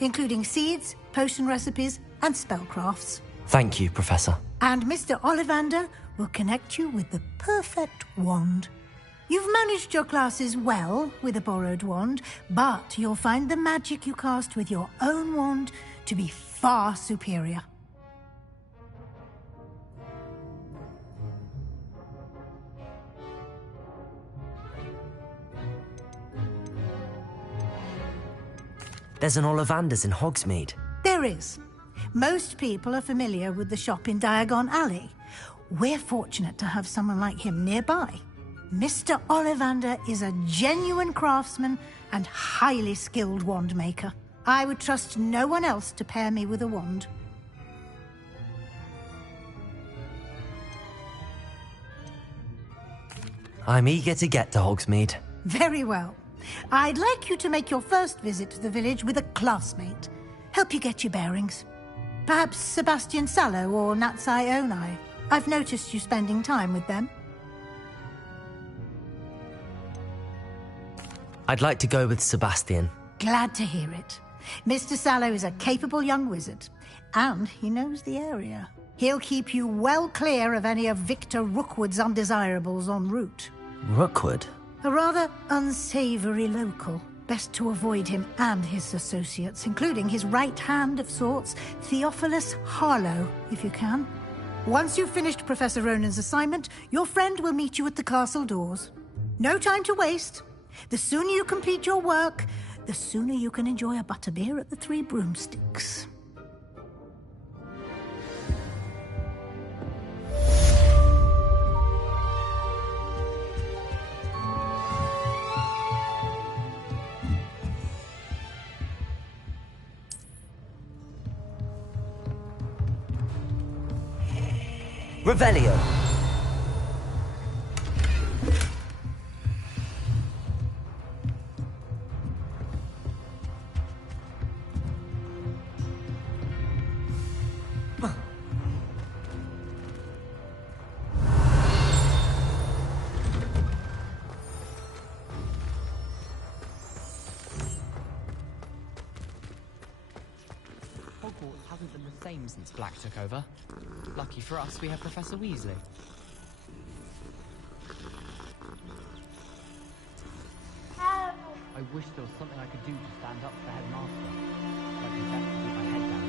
including seeds, potion recipes, and spellcrafts. Thank you, Professor. And Mr. Ollivander will connect you with the perfect wand. You've managed your classes well with a borrowed wand, but you'll find the magic you cast with your own wand to be far superior. There's an Ollivander's in Hogsmeade. There is. Most people are familiar with the shop in Diagon Alley. We're fortunate to have someone like him nearby. Mr. Ollivander is a genuine craftsman and highly skilled wand maker. I would trust no one else to pair me with a wand. I'm eager to get to Hogsmeade. Very well. I'd like you to make your first visit to the village with a classmate. Help you get your bearings. Perhaps Sebastian Sallow or Natsai Onai. I've noticed you spending time with them. I'd like to go with Sebastian. Glad to hear it. Mr. Sallow is a capable young wizard, and he knows the area. He'll keep you well clear of any of Victor Rookwood's undesirables en route. Rookwood? A rather unsavory local. Best to avoid him and his associates, including his right hand of sorts, Theophilus Harlow, if you can. Once you've finished Professor Ronan's assignment, your friend will meet you at the castle doors. No time to waste. The sooner you complete your work, the sooner you can enjoy a butterbeer at the Three Broomsticks. Revelio. Hogwarts hasn't been the same since Black took over. Lucky for us, we have Professor Weasley. I wish there was something I could do to stand up for the headmaster. Like in fact, to keep my head down.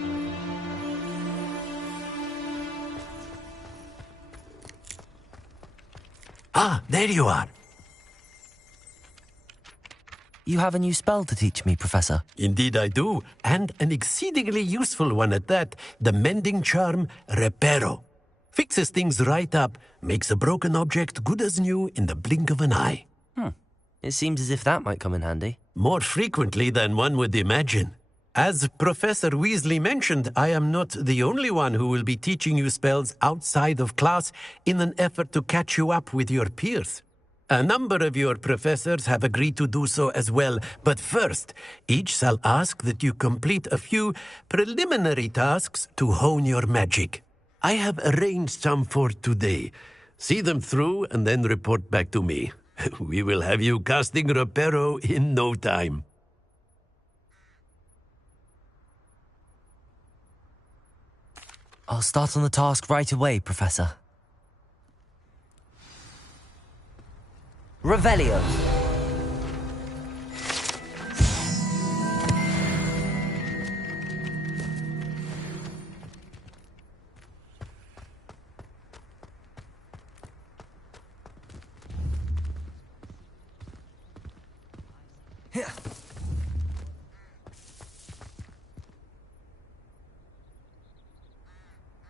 Ah, there you are. You have a new spell to teach me, Professor. Indeed I do, and an exceedingly useful one at that. The mending charm, Reparo. Fixes things right up, makes a broken object good as new in the blink of an eye. It seems as if that might come in handy. More frequently than one would imagine. As Professor Weasley mentioned, I am not the only one who will be teaching you spells outside of class in an effort to catch you up with your peers. A number of your professors have agreed to do so as well, but first, each shall ask that you complete a few preliminary tasks to hone your magic. I have arranged some for today. See them through and then report back to me. We will have you casting Reparo in no time. I'll start on the task right away, Professor. Revelio.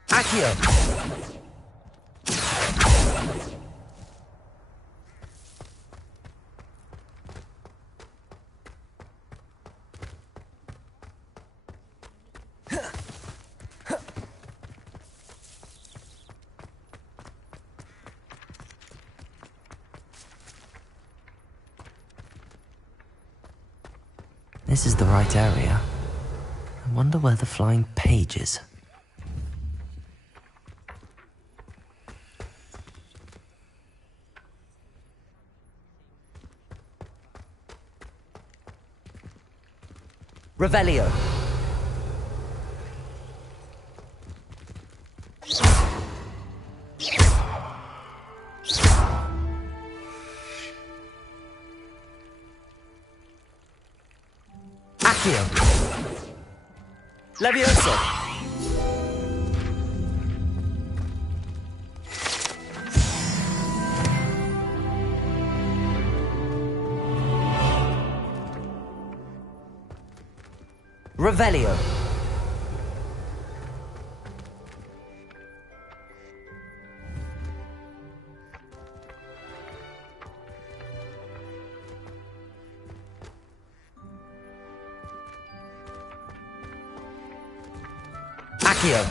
Accio. This is the right area. I wonder where the flying page is. Revelio. Accio. Levioso. Revelio. Accio.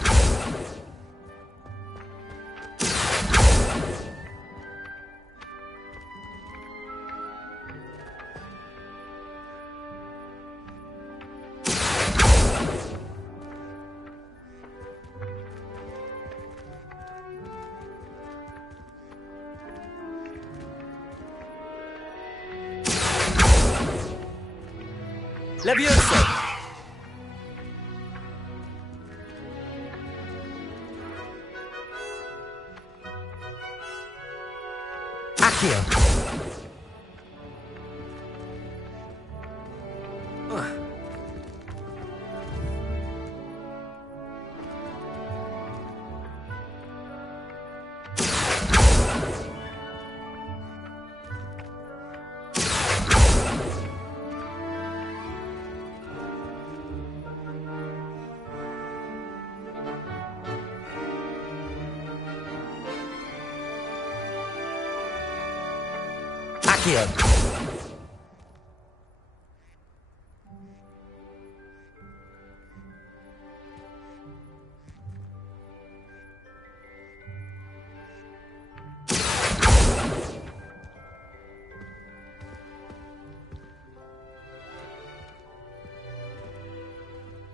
Levioso. Accio. Accio.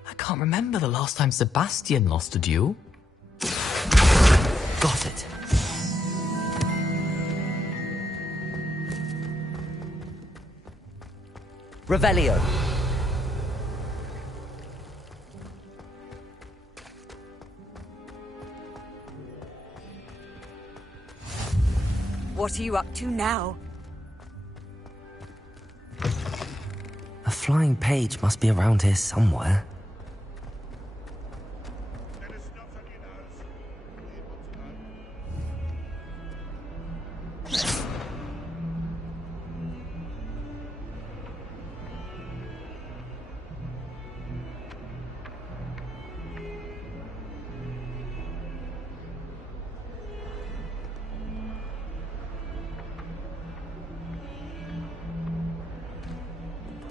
I can't remember the last time Sebastian lost a duel. Got it. Revelio. What are you up to now? A flying page must be around here somewhere.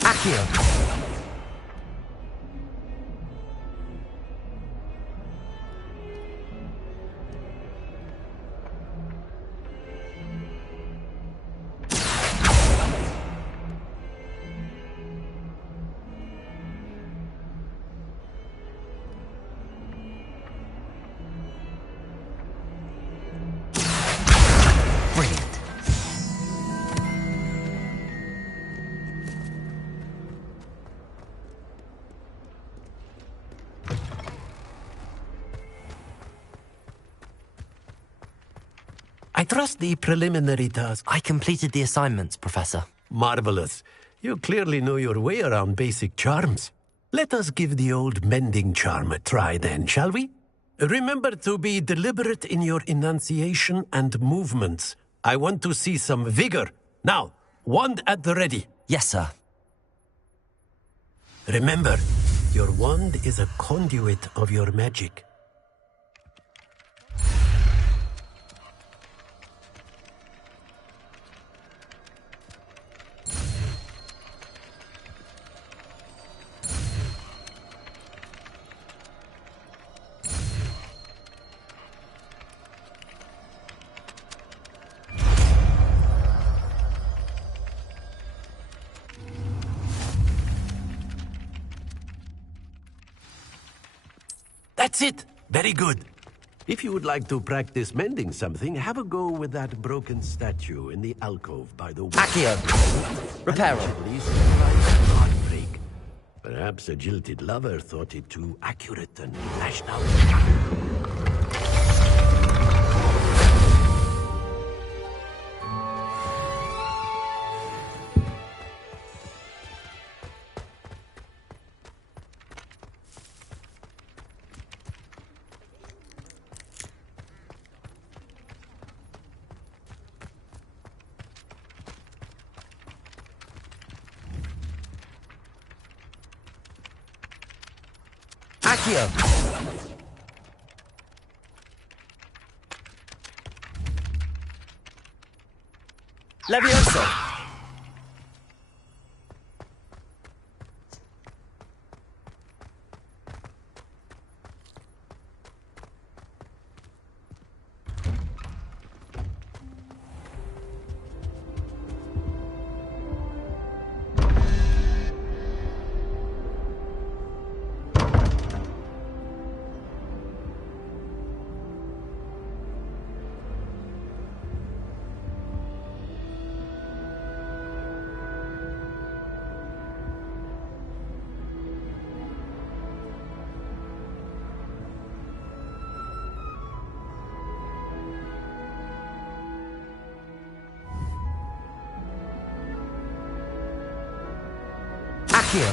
Accio. Brilliant. I trust the preliminary task. I completed the assignments, Professor. Marvelous. You clearly know your way around basic charms. Let us give the old mending charm a try then, shall we? Remember to be deliberate in your enunciation and movements. I want to see some vigor. Now, wand at the ready. Yes, sir. Remember, your wand is a conduit of your magic. That's it. Very good. If you would like to practice mending something, have a go with that broken statue in the alcove by the wall. Accio. Reparo. Heartbreak. Perhaps a jilted lover thought it too accurate and lashed out. Accio. Levioso. Accio.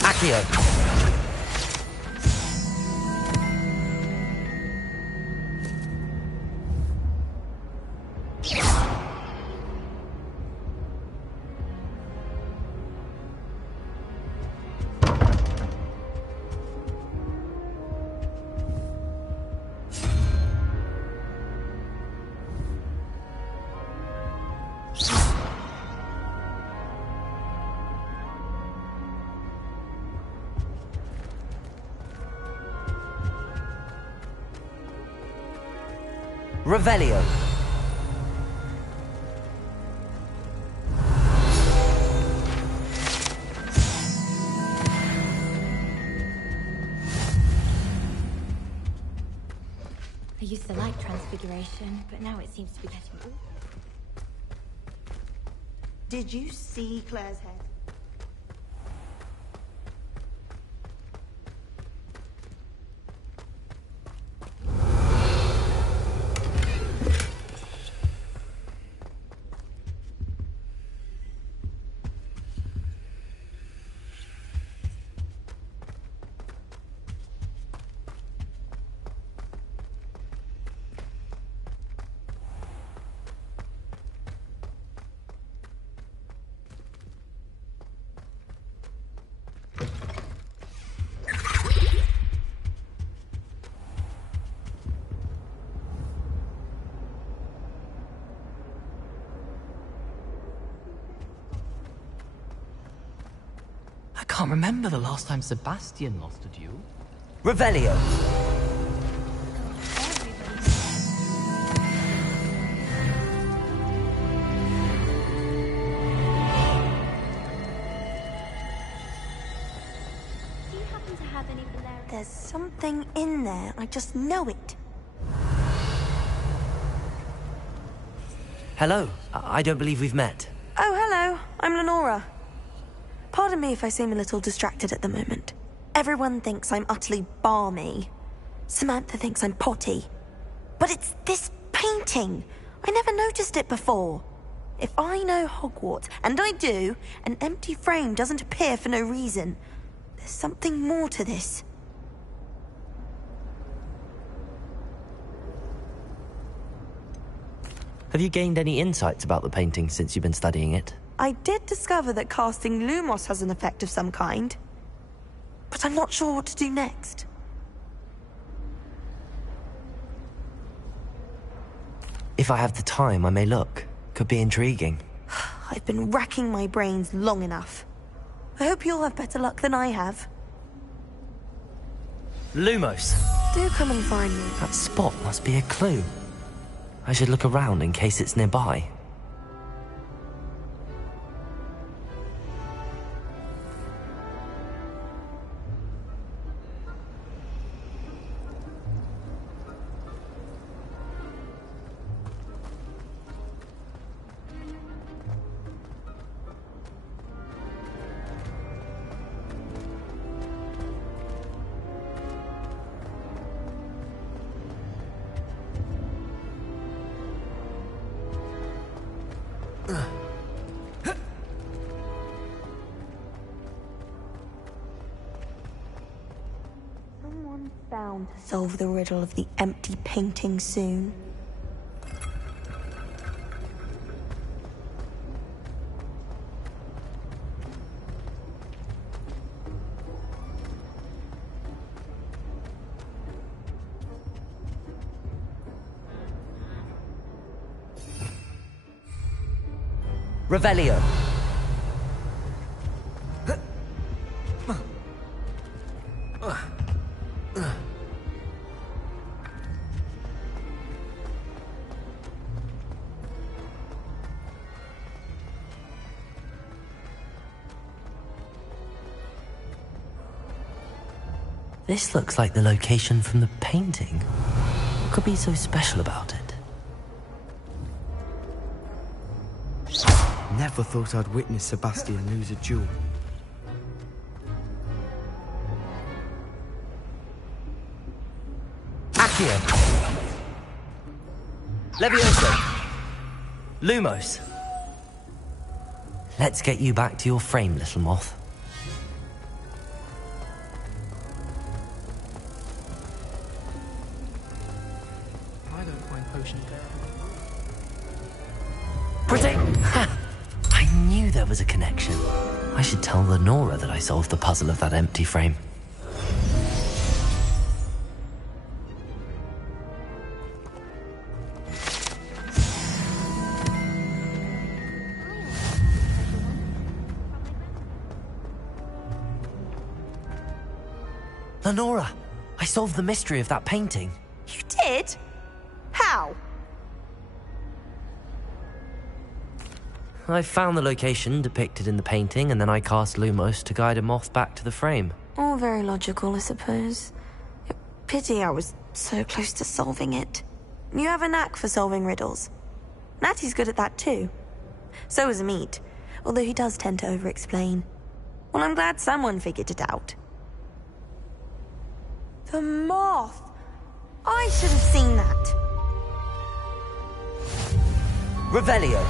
Accio. Revelio. I used to like Transfiguration, but now it seems to be getting... Did you see Claire's head? I can't remember the last time Sebastian lost a duel. Revelio. Do you happen to have any Valerian? There's something in there. I just know it. Hello. I don't believe we've met. Oh, hello. I'm Lenora. Pardon me if I seem a little distracted at the moment. Everyone thinks I'm utterly balmy. Samantha thinks I'm potty. But it's this painting. I never noticed it before. If I know Hogwarts, and I do, an empty frame doesn't appear for no reason. There's something more to this. Have you gained any insights about the painting since you've been studying it? I did discover that casting Lumos has an effect of some kind. But I'm not sure what to do next. If I have the time, I may look. Could be intriguing. I've been racking my brains long enough. I hope you'll have better luck than I have. Lumos! Do come and find me. That spot must be a clue. I should look around in case it's nearby. Someone's bound to solve the riddle of the empty painting soon. Revelio. This looks like the location from the painting. What could be so special about it? Never thought I'd witness Sebastian lose a duel. Accio. Levioso. Lumos. Let's get you back to your frame, little moth. I don't find potions there. Protect! Ha! I knew there was a connection. I should tell Lenora that I solved the puzzle of that empty frame. Lenora, I solved the mystery of that painting. You did? How? I found the location depicted in the painting, and then I cast Lumos to guide a moth back to the frame. All very logical, I suppose. Pity I was so close to solving it. You have a knack for solving riddles. Natty's good at that too. So is Meat, although he does tend to over-explain. Well, I'm glad someone figured it out. The moth! I should have seen that. Revelio.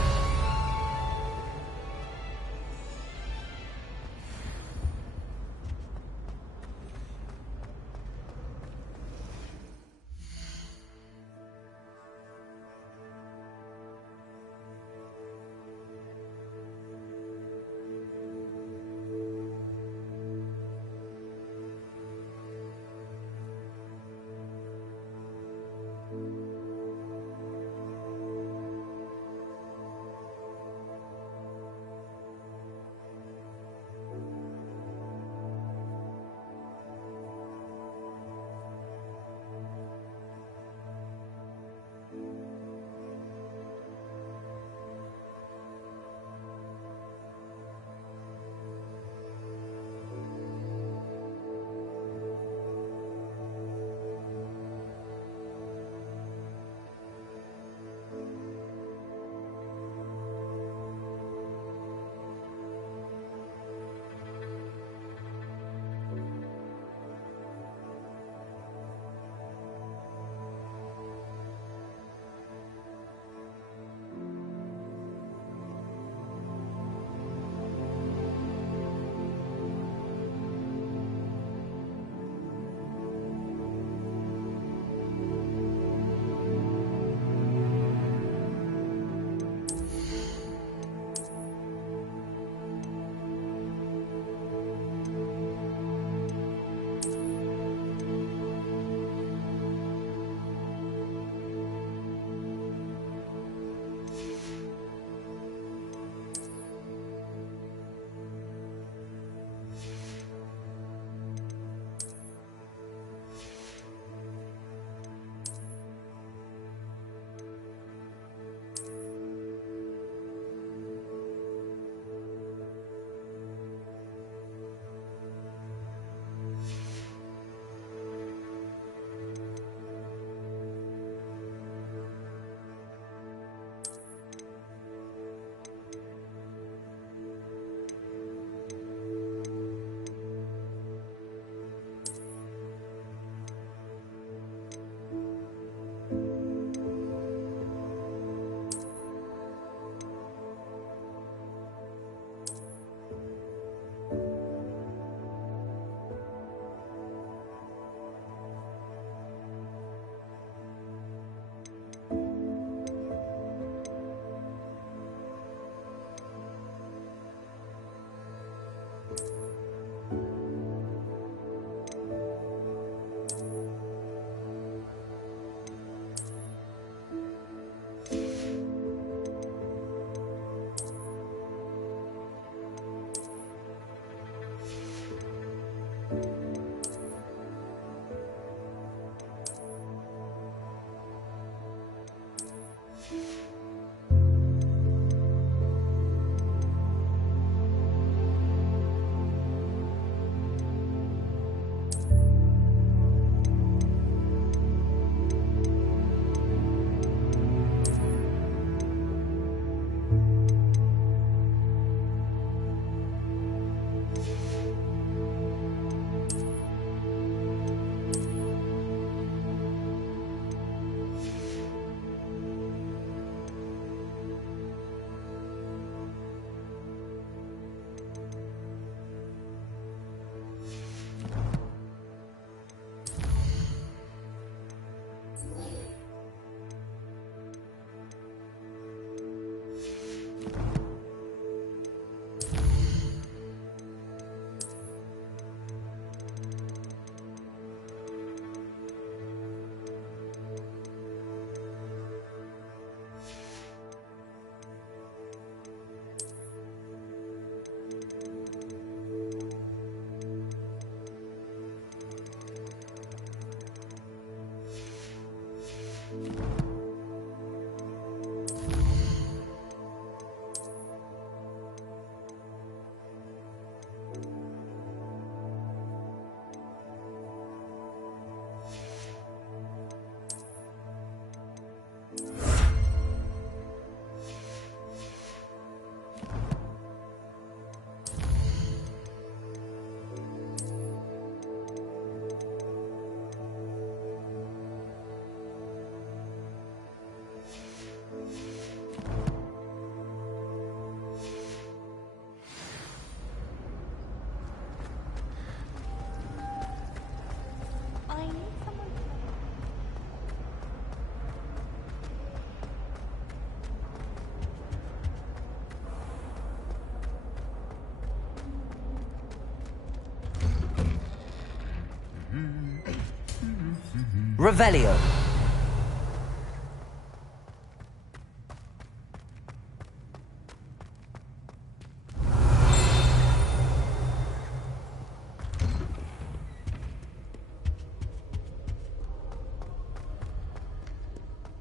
Revelio.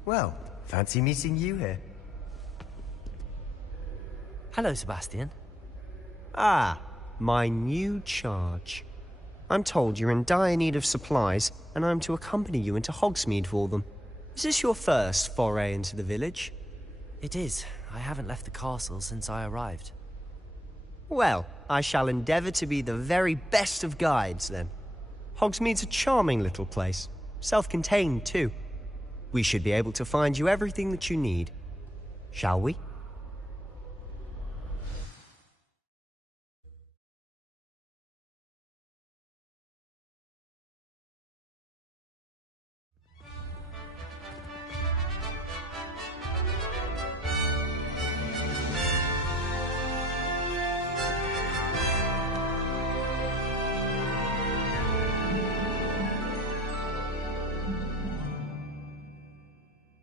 Well, fancy meeting you here. Hello, Sebastian. Ah, my new charge. I'm told you're in dire need of supplies, and I'm to accompany you into Hogsmeade for them. Is this your first foray into the village? It is. I haven't left the castle since I arrived. Well, I shall endeavour to be the very best of guides, then. Hogsmeade's a charming little place. Self-contained, too. We should be able to find you everything that you need. Shall we?